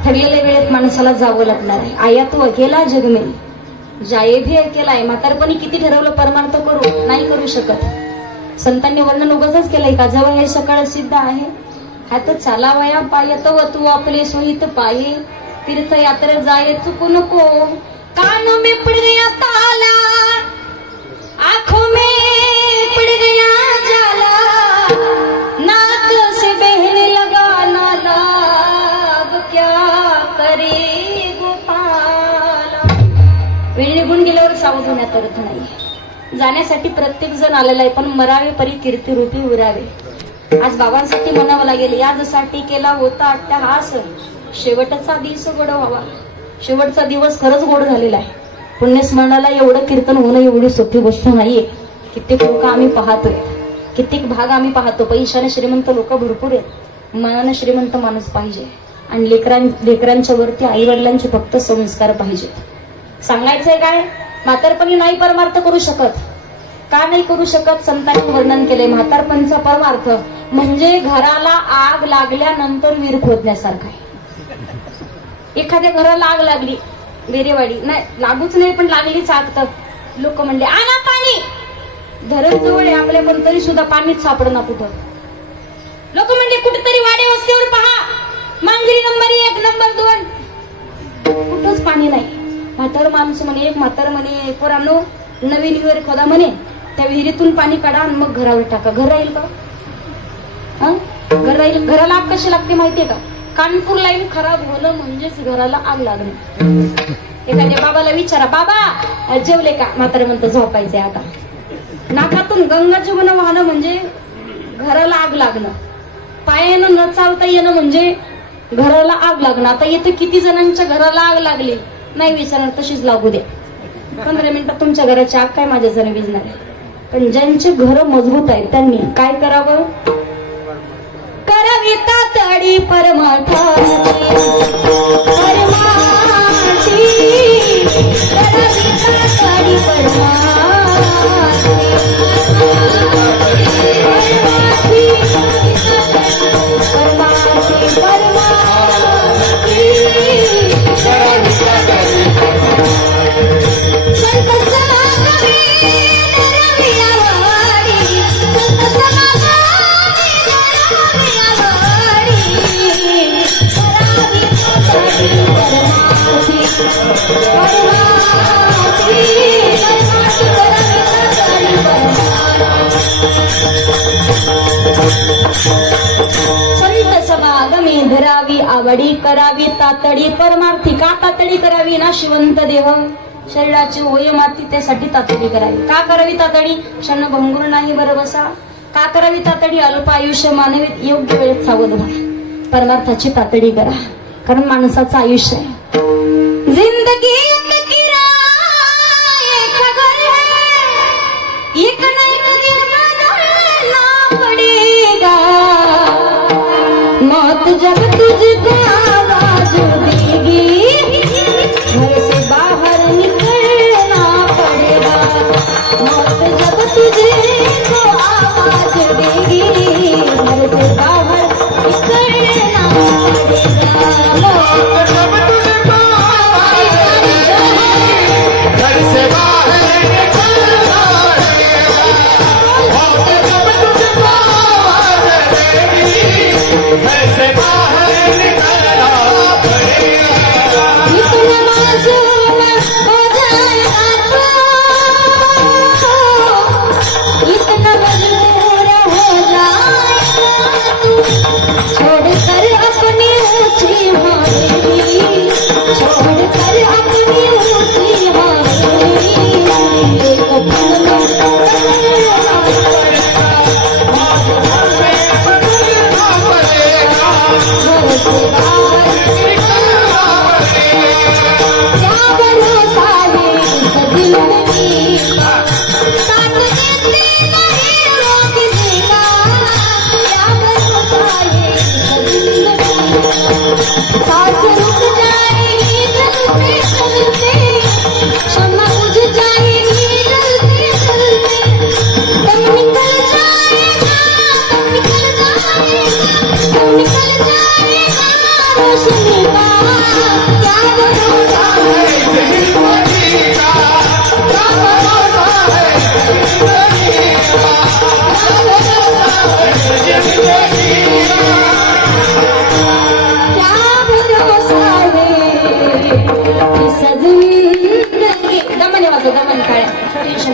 ठरलेल्या वेळेत माणसाला जावं लागणार आहे. आया तू अकेला जग में, जाये भी अकेला आहे. म्हातारपणी किती ठरवलं परमार्थ करू, नाही करू शकत. संतांनी वर्णन उगाच केलंय का, जवळ हे सकाळ सिद्ध आहे, हात चालावया पायत व तू आपले सोहित पाये, तीर्थयात्रा जाय चुकू नको, कान में पड़ गया ताला, आंखों में पड़ गया जाला, नाक से बहने लगा नाला, अब क्या करे गोपाला. वेळ निघून गेल्यावर सावध होण्यात अर्थ नाही. जाण्यासाठी प्रत्येक जण आलेला आहे, पण मरावे परी कीर्ती रूपी उरावे. आज बाबांसाठी म्हणावं लागेल, याजसाठी केला होता अट्टहास, शेवटचा दिवस गोड व्हावा. शेवटचा दिवस खरंच गोड झालेला आहे. पुण्यस्मरणाला एवढं कीर्तन होणं एवढी सोपी गोष्ट नाहीये. कित्येक लोक आम्ही पाहतोय, कित्येक भाग आम्ही पाहतो. पैशाने श्रीमंत लोक भरपूर आहेत, मनाने श्रीमंत माणूस पाहिजे. आणि लेकरांच्या वरती आई वडिलांचे फक्त संस्कार पाहिजेत. सांगायचंय काय, म्हातारपणी नाही परमार्थ करू शकत. का नाही करू शकत? संतांनी वर्णन केले. म्हातारपणचा परमार्थ म्हणजे घराला आग लागल्यानंतर वीर खोदण्यासारखा आहे. एखाद्या घराला आग लागली, वेरेवाडी नाही लागूच नाही पण लागलीच आग, तर लोक म्हणले आणा पाणी. धरण जवळ आहे आपल्या, पण तरी सुद्धा पाणीच सापडना कुठं. लोक म्हणले कुठेतरी वाडे वस्तीवर पहा, मांजरी नंबर 1 नंबर 2, कुठंच पाणी नाही. म्हातार माणूस म्हणे, एक म्हातार म्हणे, पोरांनो नवीन विहीर खोदा म्हणे, त्या विहिरीतून पाणी काढा आणि मग घरावर टाका. घर राहील का? घर राहील? घराला आग कशी लागते माहितीये का? कानपूर लाईन खराब होणं म्हणजेच घराला आग लागणे. एखाद्या बाबाला विचारा, बाबा जेवले का? म्हातारे म्हणतं झोपायचंय आता. नाकातून गंगाजमुन वाहणं म्हणजे घराला आग लागणं. पायानं न चालता येणं म्हणजे घराला आग लागणं. आता येथे किती जणांच्या घराला आग लागली नाही विचारणार, तशीच लागू दे. 15 मिनिटात तुमच्या घराची आग काय माझ्या जण विझणार आहे. पण ज्यांचे घर मजबूत आहेत त्यांनी काय करावं? करावी तातडी परमार्थी, करावी तातडी संत समागमी धरावी आवडी, करावी तातडी परमार्थी. का तातडी करावी? ना शिवंत देह शरीराची होय माती, त्यासाठी तातडी करावी. का करावी तातडी? क्षण भंगूर नाही बरं बसा. का करावी तातडी? अल्प आयुष्य मानवीत, योग्य वेळेत सावध व्हा. परमार्थाची तातडी करा, कारण माणसाचं आयुष्य आहे. जिंदगी एक ना एक दिन बदलना पड़ेगा, मौत जब तुझको आवाज देगी, घर से बाहर निकलना पड़ेगा. मौत जब तुझको आवाज देगी, घर से बाहर निकलना पड़ेगा. मौत जब तुझको आवाज देगी, घर से बाहर ऐसे बाहर निकलना पड़ेगा. इतना मासूम हो जाएगा तू, इतना मजबूर हो जाएगा तू, छोड़कर अपनी ऊंची हवेली, छोड़कर अपनी ऊंची हवेली, एक पल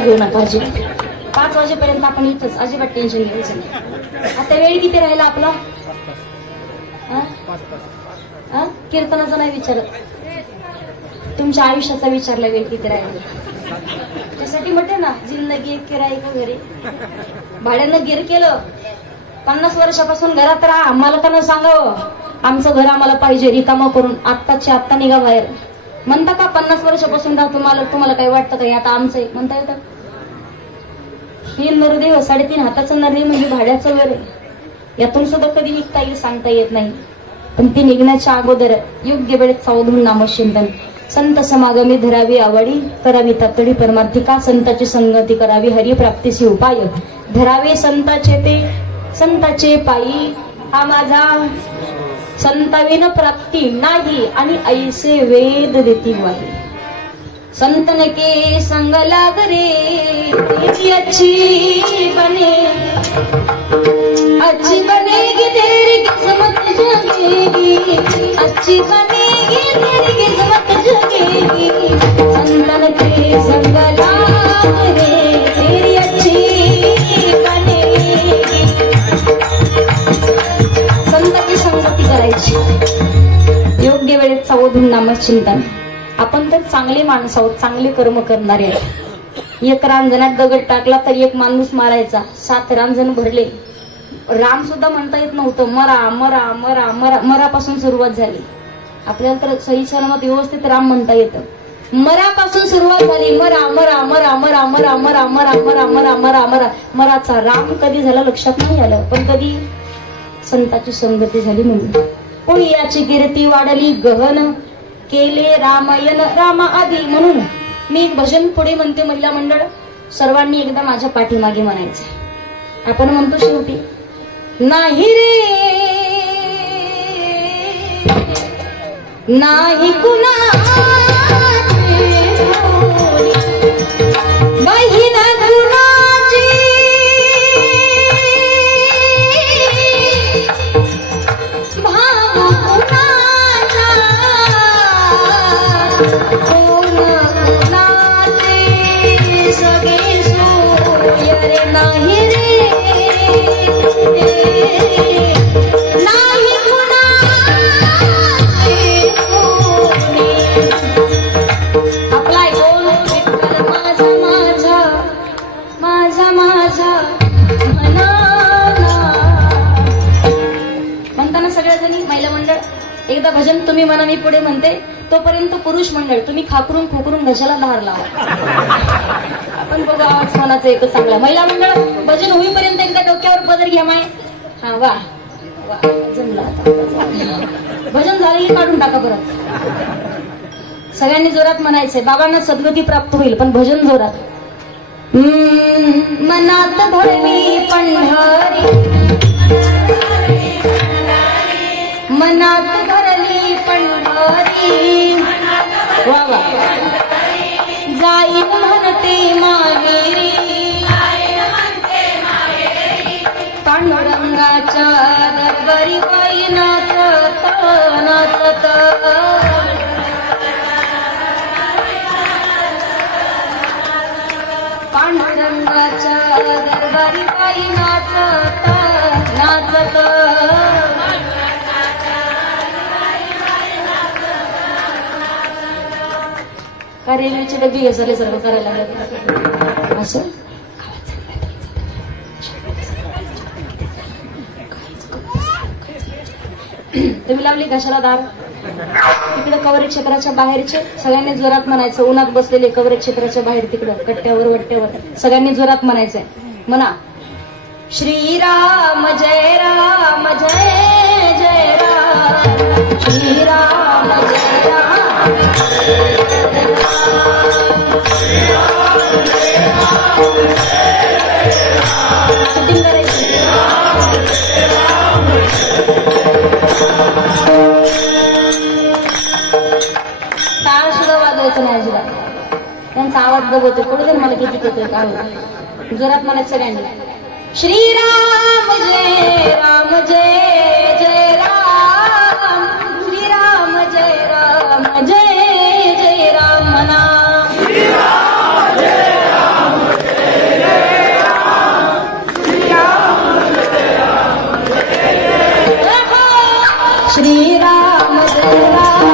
घेऊ नका अजिबात. 5 वाजेपर्यंत आपण इथंच, अजिबात टेन्शन घ्यायचं नाही. आता वेळ किती राहिला आपला? कीर्तनाचा नाही विचारत, तुमच्या आयुष्याचा विचारला वेळ किती राहिला. त्यासाठी म्हटलं ना, जिंदगी एक किराई का घरी. भाड्यानं गिर केलं 50 वर्षापासून घरात राहा, आम्हाला का न सांगावं आमचं घर आम्हाला पाहिजे रिकामं करून, आत्ताच्या आत्ता निघा बाहेर म्हणता का? 50 वर्षापासून राहा, तुम्हाला काही वाटतं का आता आमचं आहे म्हणता येतं? हे नरदेव 3.5 हाताचं नरदेव म्हणजे भाड्याचं घर आहे, यातून सुद्धा कधी निघता येईल सांगता येत नाही. पण ती निघण्याच्या अगोदर योग्य वेळेत सावधून नामचिंतन, संत समागमी धरावी आवडी, करावी तातडी परमार्थिका, संताची संगती करावी हरिप्राप्तीसी उपाय, धरावे संताचे पायी, हा माझा संताविन प्राप्ती नाही आणि ऐसे वेद देती वाही. संतन के संग लाग रे अच्छी बनेगी तेरी किस्मत जगेगी, अच्छी बनेगी तेरी किस्मत जगेगी. संतन के संग लाग रे तेरी अच्छी बनेगी. संताची संगती करायची, योग्य वेळेत सावधून नामचिंतन. आपण तर चांगले माणसं आहोत, चांगले कर्म करणारे आहेत. 1 रांजणात दगड टाकला तर 1 माणूस मारायचा, 7 रांजण भरले. राम सुद्धा म्हणता येत नव्हतं, मरा मरा मरा मरा, मरापासून सुरुवात झाली. आपल्याला तर सही सलामत व्यवस्थित राम म्हणता येतं. मरापासून सुरुवात झाली, मरा मरा मरा मरा मरा मरा मरा मरा मरा मरा मरा. मराचा राम कधी झाला लक्षात नाही आलं, पण कधी संताची संगती झाली म्हणून. पण याची कीर्ती वाढली गहन, केले रामायण रामा आधी. म्हणून मी एक भजन पुढे म्हणते, महिला मंडळ सर्वांनी एकदा माझ्या पाठीमागे म्हणायचं. आपण म्हणतो शेवटी, नाही रे नाही कुणा बहिणा कुणाची, भाऊ कुणाचा, कोण कुणाचे सगळे सोय रे. नाही रे नाही कुणाचे कोणी. आपला ऐकून माझा माझा माझा माझा म्हणताना सगळ्या जणी महिला मंडळ एकदा भजन तुम्ही म्हणा, मी पुढे म्हणते. तोपर्यंत पुरुष मंडळ तुम्ही खाकरून खोकरून घशाला धार लावा. आपण बघा आवाज मनाचा एकच चांगला. महिला मंडळ भजन होईपर्यंत एकदा डोक्यावर पदर घ्या माय. हा वा वा, जमलं आता. भजन झालेली काढून टाका परत. सगळ्यांनी जोरात म्हणायचंय, बाबांना सद्गती प्राप्त होईल, पण भजन जोरात. मनात धरली पंढरी, मनात धरली पंढरी, वा वा. जाईन म्हणते माहेरी, पांडुरंगाच्या दरबारी बाई नाचत नाचत. पांडुरंगाच्या दरबारी बाई नाचत नाचत. का रेल्वेची डबी घसरले सर्व करायला लागले असं. तुम्ही लावली कशाला दार? तिकडे कवरे क्षेत्राच्या बाहेरचे सगळ्यांनी जोरात म्हणायचं. उन्हात बसलेले कवरे क्षेत्राच्या बाहेर तिकडं कट्ट्यावर वट्ट्यावर सगळ्यांनी जोरात म्हणायचंय. म्हणा, श्रीराम जय राम जय जय राम, श्रीराम जय राम शूटिंग करायची. टाळ सुद्धा वाजवायचं नाही अजिबात, त्यांचा आवाज दबवतो. पुढे जर मला किती येतोय काय जोरात मला सगळ्यांनी. श्रीराम जय राम जय जय राम, श्रीराम जय राम जय जय राम. म्हणा, श्रीराम जय राम जय जय राम, श्रीराम जय राम जय जय राम, श्रीराम जय राम जय जय राम.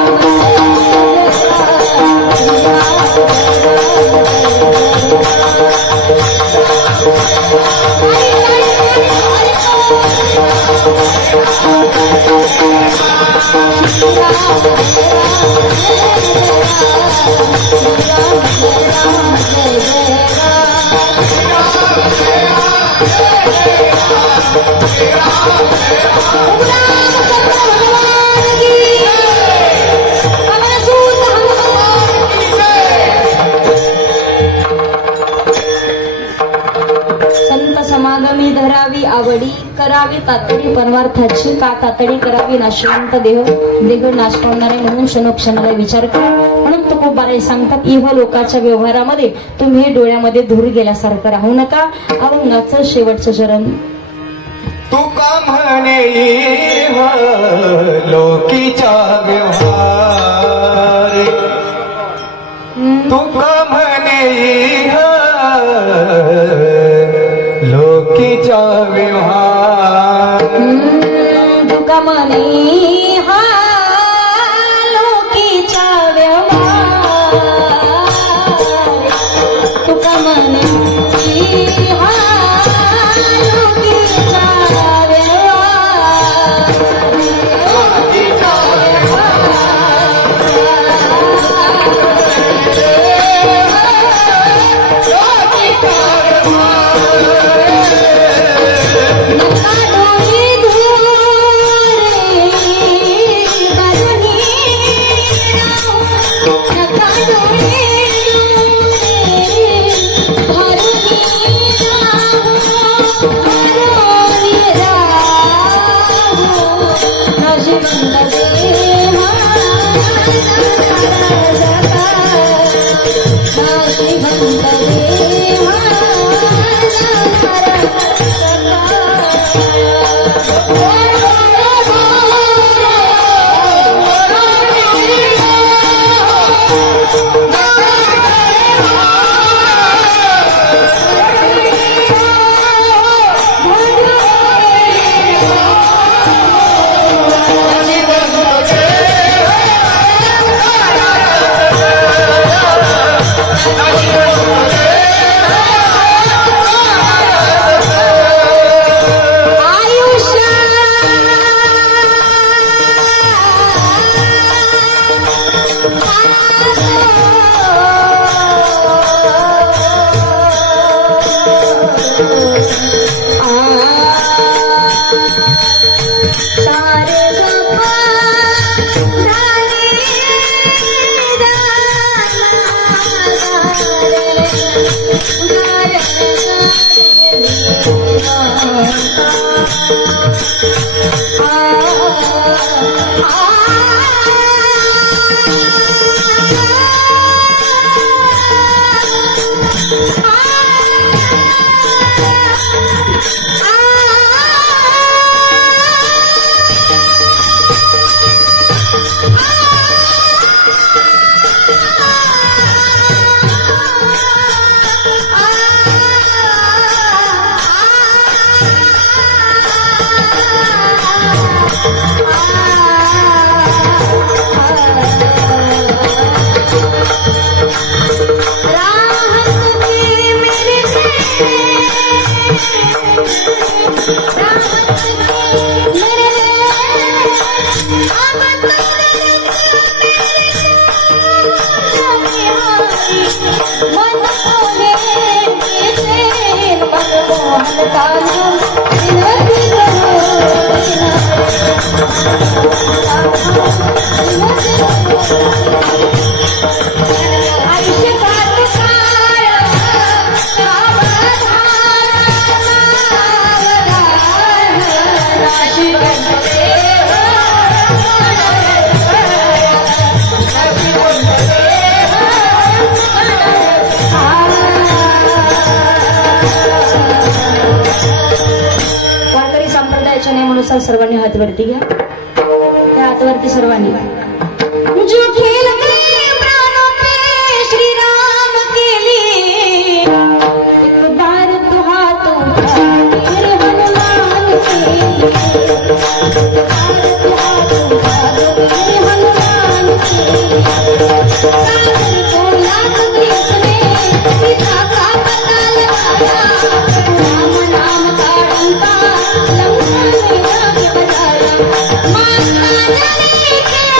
समागमी धरावी आवडी करावी तातडी परमार्थाची का तातडी करावी नाशवंत देह नाश पावणारे म्हणून क्षणोक्षणाला विचार करा. म्हणून तुकोबारे सांगतात इह लोकाच्या व्यवहारामध्ये तुम्ही डोळ्यामध्ये धूर गेल्यासारखं राहू नका. अरुणाचं शेवटचं चरण तुका म्हणे इह लोकीच्या व्यवहार तुका म्हणे इह लोकीच्या व्यवहार तुका म्हणे हा लोकीच्या व्यवहार तुका म्हणे हा लोकीच्या सर्वांनी हात वरती घ्या. त्या हातवरती सर्वांनी जो खेल प्राणों पे श्री राम के लिए एक बार तू हाथ उठा मेरे हनुमान के लिए हनुमान के सागर को लाख कृष्ण सीता का पता लगाया राम नाम का डंका लंका में जाके बजाया माता जाने के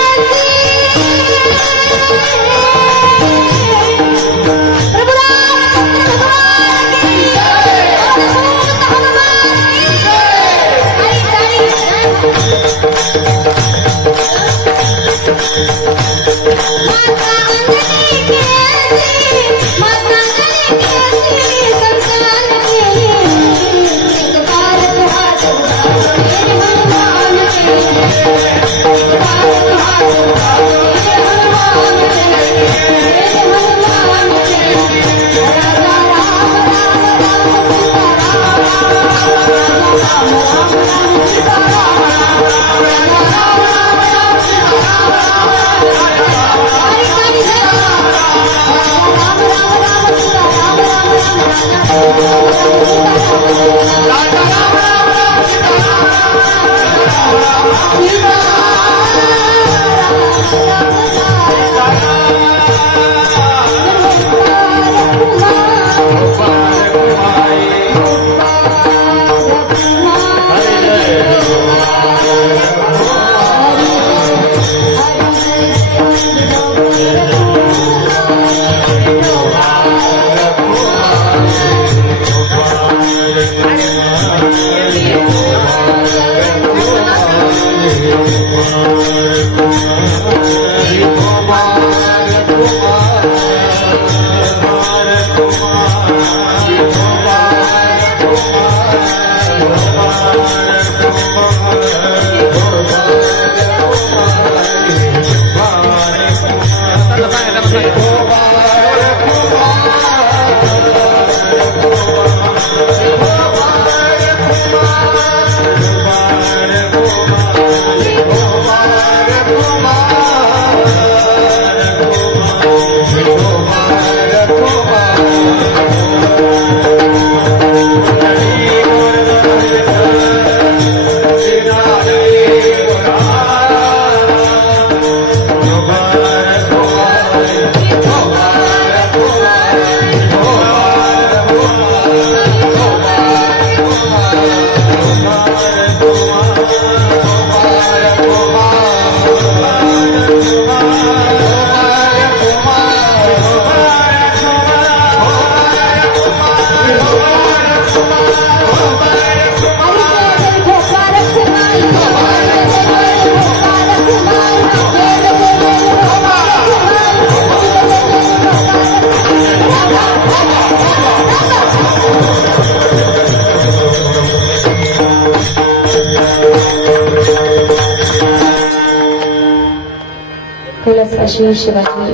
कैलासवासी शिवाजी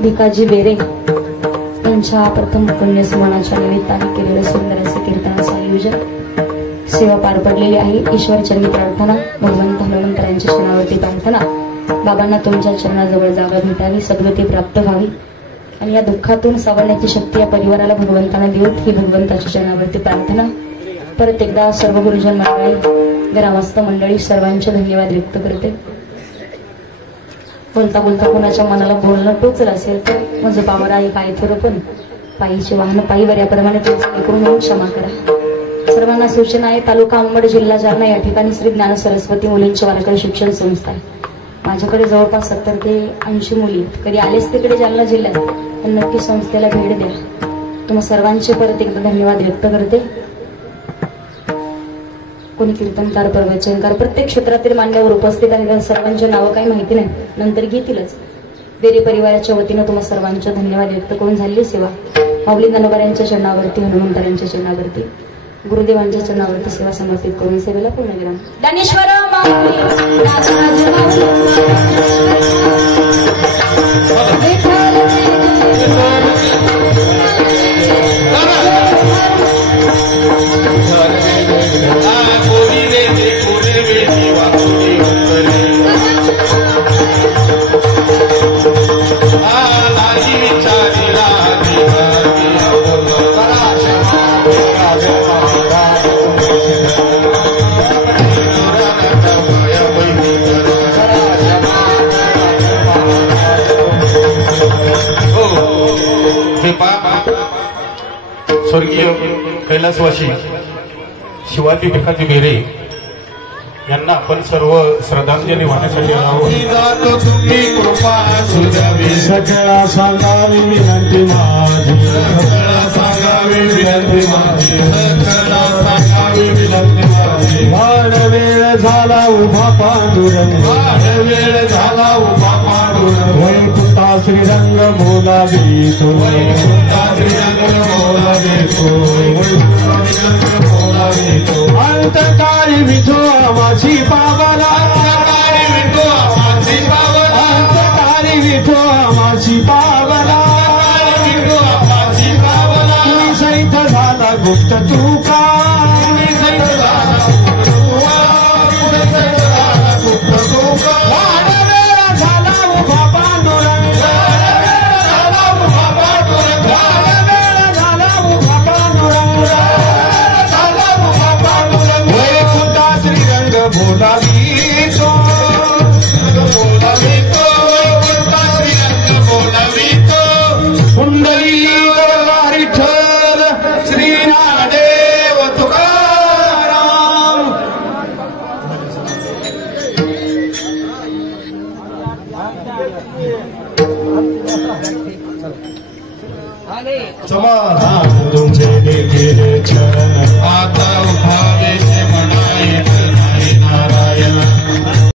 भिकाजी बेरे यांच्या प्रथम पुण्यस्मरणाच्या निमित्ताने केलेलं सुंदर असे कीर्तनाचं आयोजन सेवा पार पडलेली आहे. ईश्वर चरणी प्रार्थना, भगवंत हनुमंतरांच्या चरणावरती प्रार्थना, बाबांना तुमच्या चरणाजवळ जागा भेटावी, सद्गती प्राप्त व्हावी आणि या दुःखातून सावरण्याची शक्ती या परिवाराला भगवंतांना देऊत ही भगवंताच्या चरणावरती प्रार्थना. परत एकदा सर्व गुरुजन मंडळी, ग्रामस्थ मंडळी सर्वांचे धन्यवाद व्यक्त करते. बोलता बोलता कोणाच्या मनाला बोलणं टोचलं असेल तर माझं बाबर आहे काय थोडं पण पायीचे वाहन पायी बऱ्याप्रमाणे करून म्हणून क्षमा करा. सर्वांना सूचना आहे. तालुका अंबड, जिल्हा जालना या ठिकाणी श्री ज्ञान सरस्वती मुलींची वारकरी शिक्षण संस्था आहे. माझ्याकडे जवळपास 70 ते 80 मुली. कधी आलेच तिकडे जालना जिल्ह्यात तर नक्की संस्थेला भेट द्या. तुम्हा सर्वांचे परत एकदा धन्यवाद व्यक्त करते. कोणी कीर्तनकार, प्रवचनकार, प्रत्येक क्षेत्रातील मान्यवर उपस्थित आहेत. सर्वांची नावं काही माहिती नाही, नंतर घेतीलच. बेरे परिवाराच्या वतीनं तुम्हाला सर्वांचे धन्यवाद व्यक्त करून झाली सेवा माऊली ज्ञानोबा यांच्या चरणावरती, हनुमंतरांच्या चरणावरती, गुरुदेवांच्या चरणावरती सेवा समर्पित करून सेवेला पूर्ण विराम. ज्ञानेश्वर स्वर्गीय कैलासवासी शिवाजी भिकाजी बेरे यांना आपण सर्व श्रद्धांजली वाहण्यासाठी जातो तुम्ही कृपा सुद्यावी, सगळा सांगावी विनंती माझी, सगळा सांगावी विनंती माझी, सगळा सांगावी विनंती माझी. वाढ वेळ झाला उभा पांडुरंग, वाढ वेळ झाला उभा पांडुरंग, वैकुंठा श्रीरंग बोलावी तो, वैकुंठा श्रीरंग बोलावी तो, वैकुंठा श्रीरंग बोलावी तो. अंतकाळी विठो आमाची पावला, अंतकाळी विठो आमाची पावला, अंतकाळी विठो आमाची पावला, विठो आमाची पावला. तुम्ही सैत झाला गुप्त तुका, तुम्ही सैत झाला गुप्त तुका. वाढ वेळ झाला उभा पांडुरंग, वाढ वेळ झाला उभा पांडुरंग, वाढ वेळ समाधान तुमचे देखील आता उठावे से म्हणाये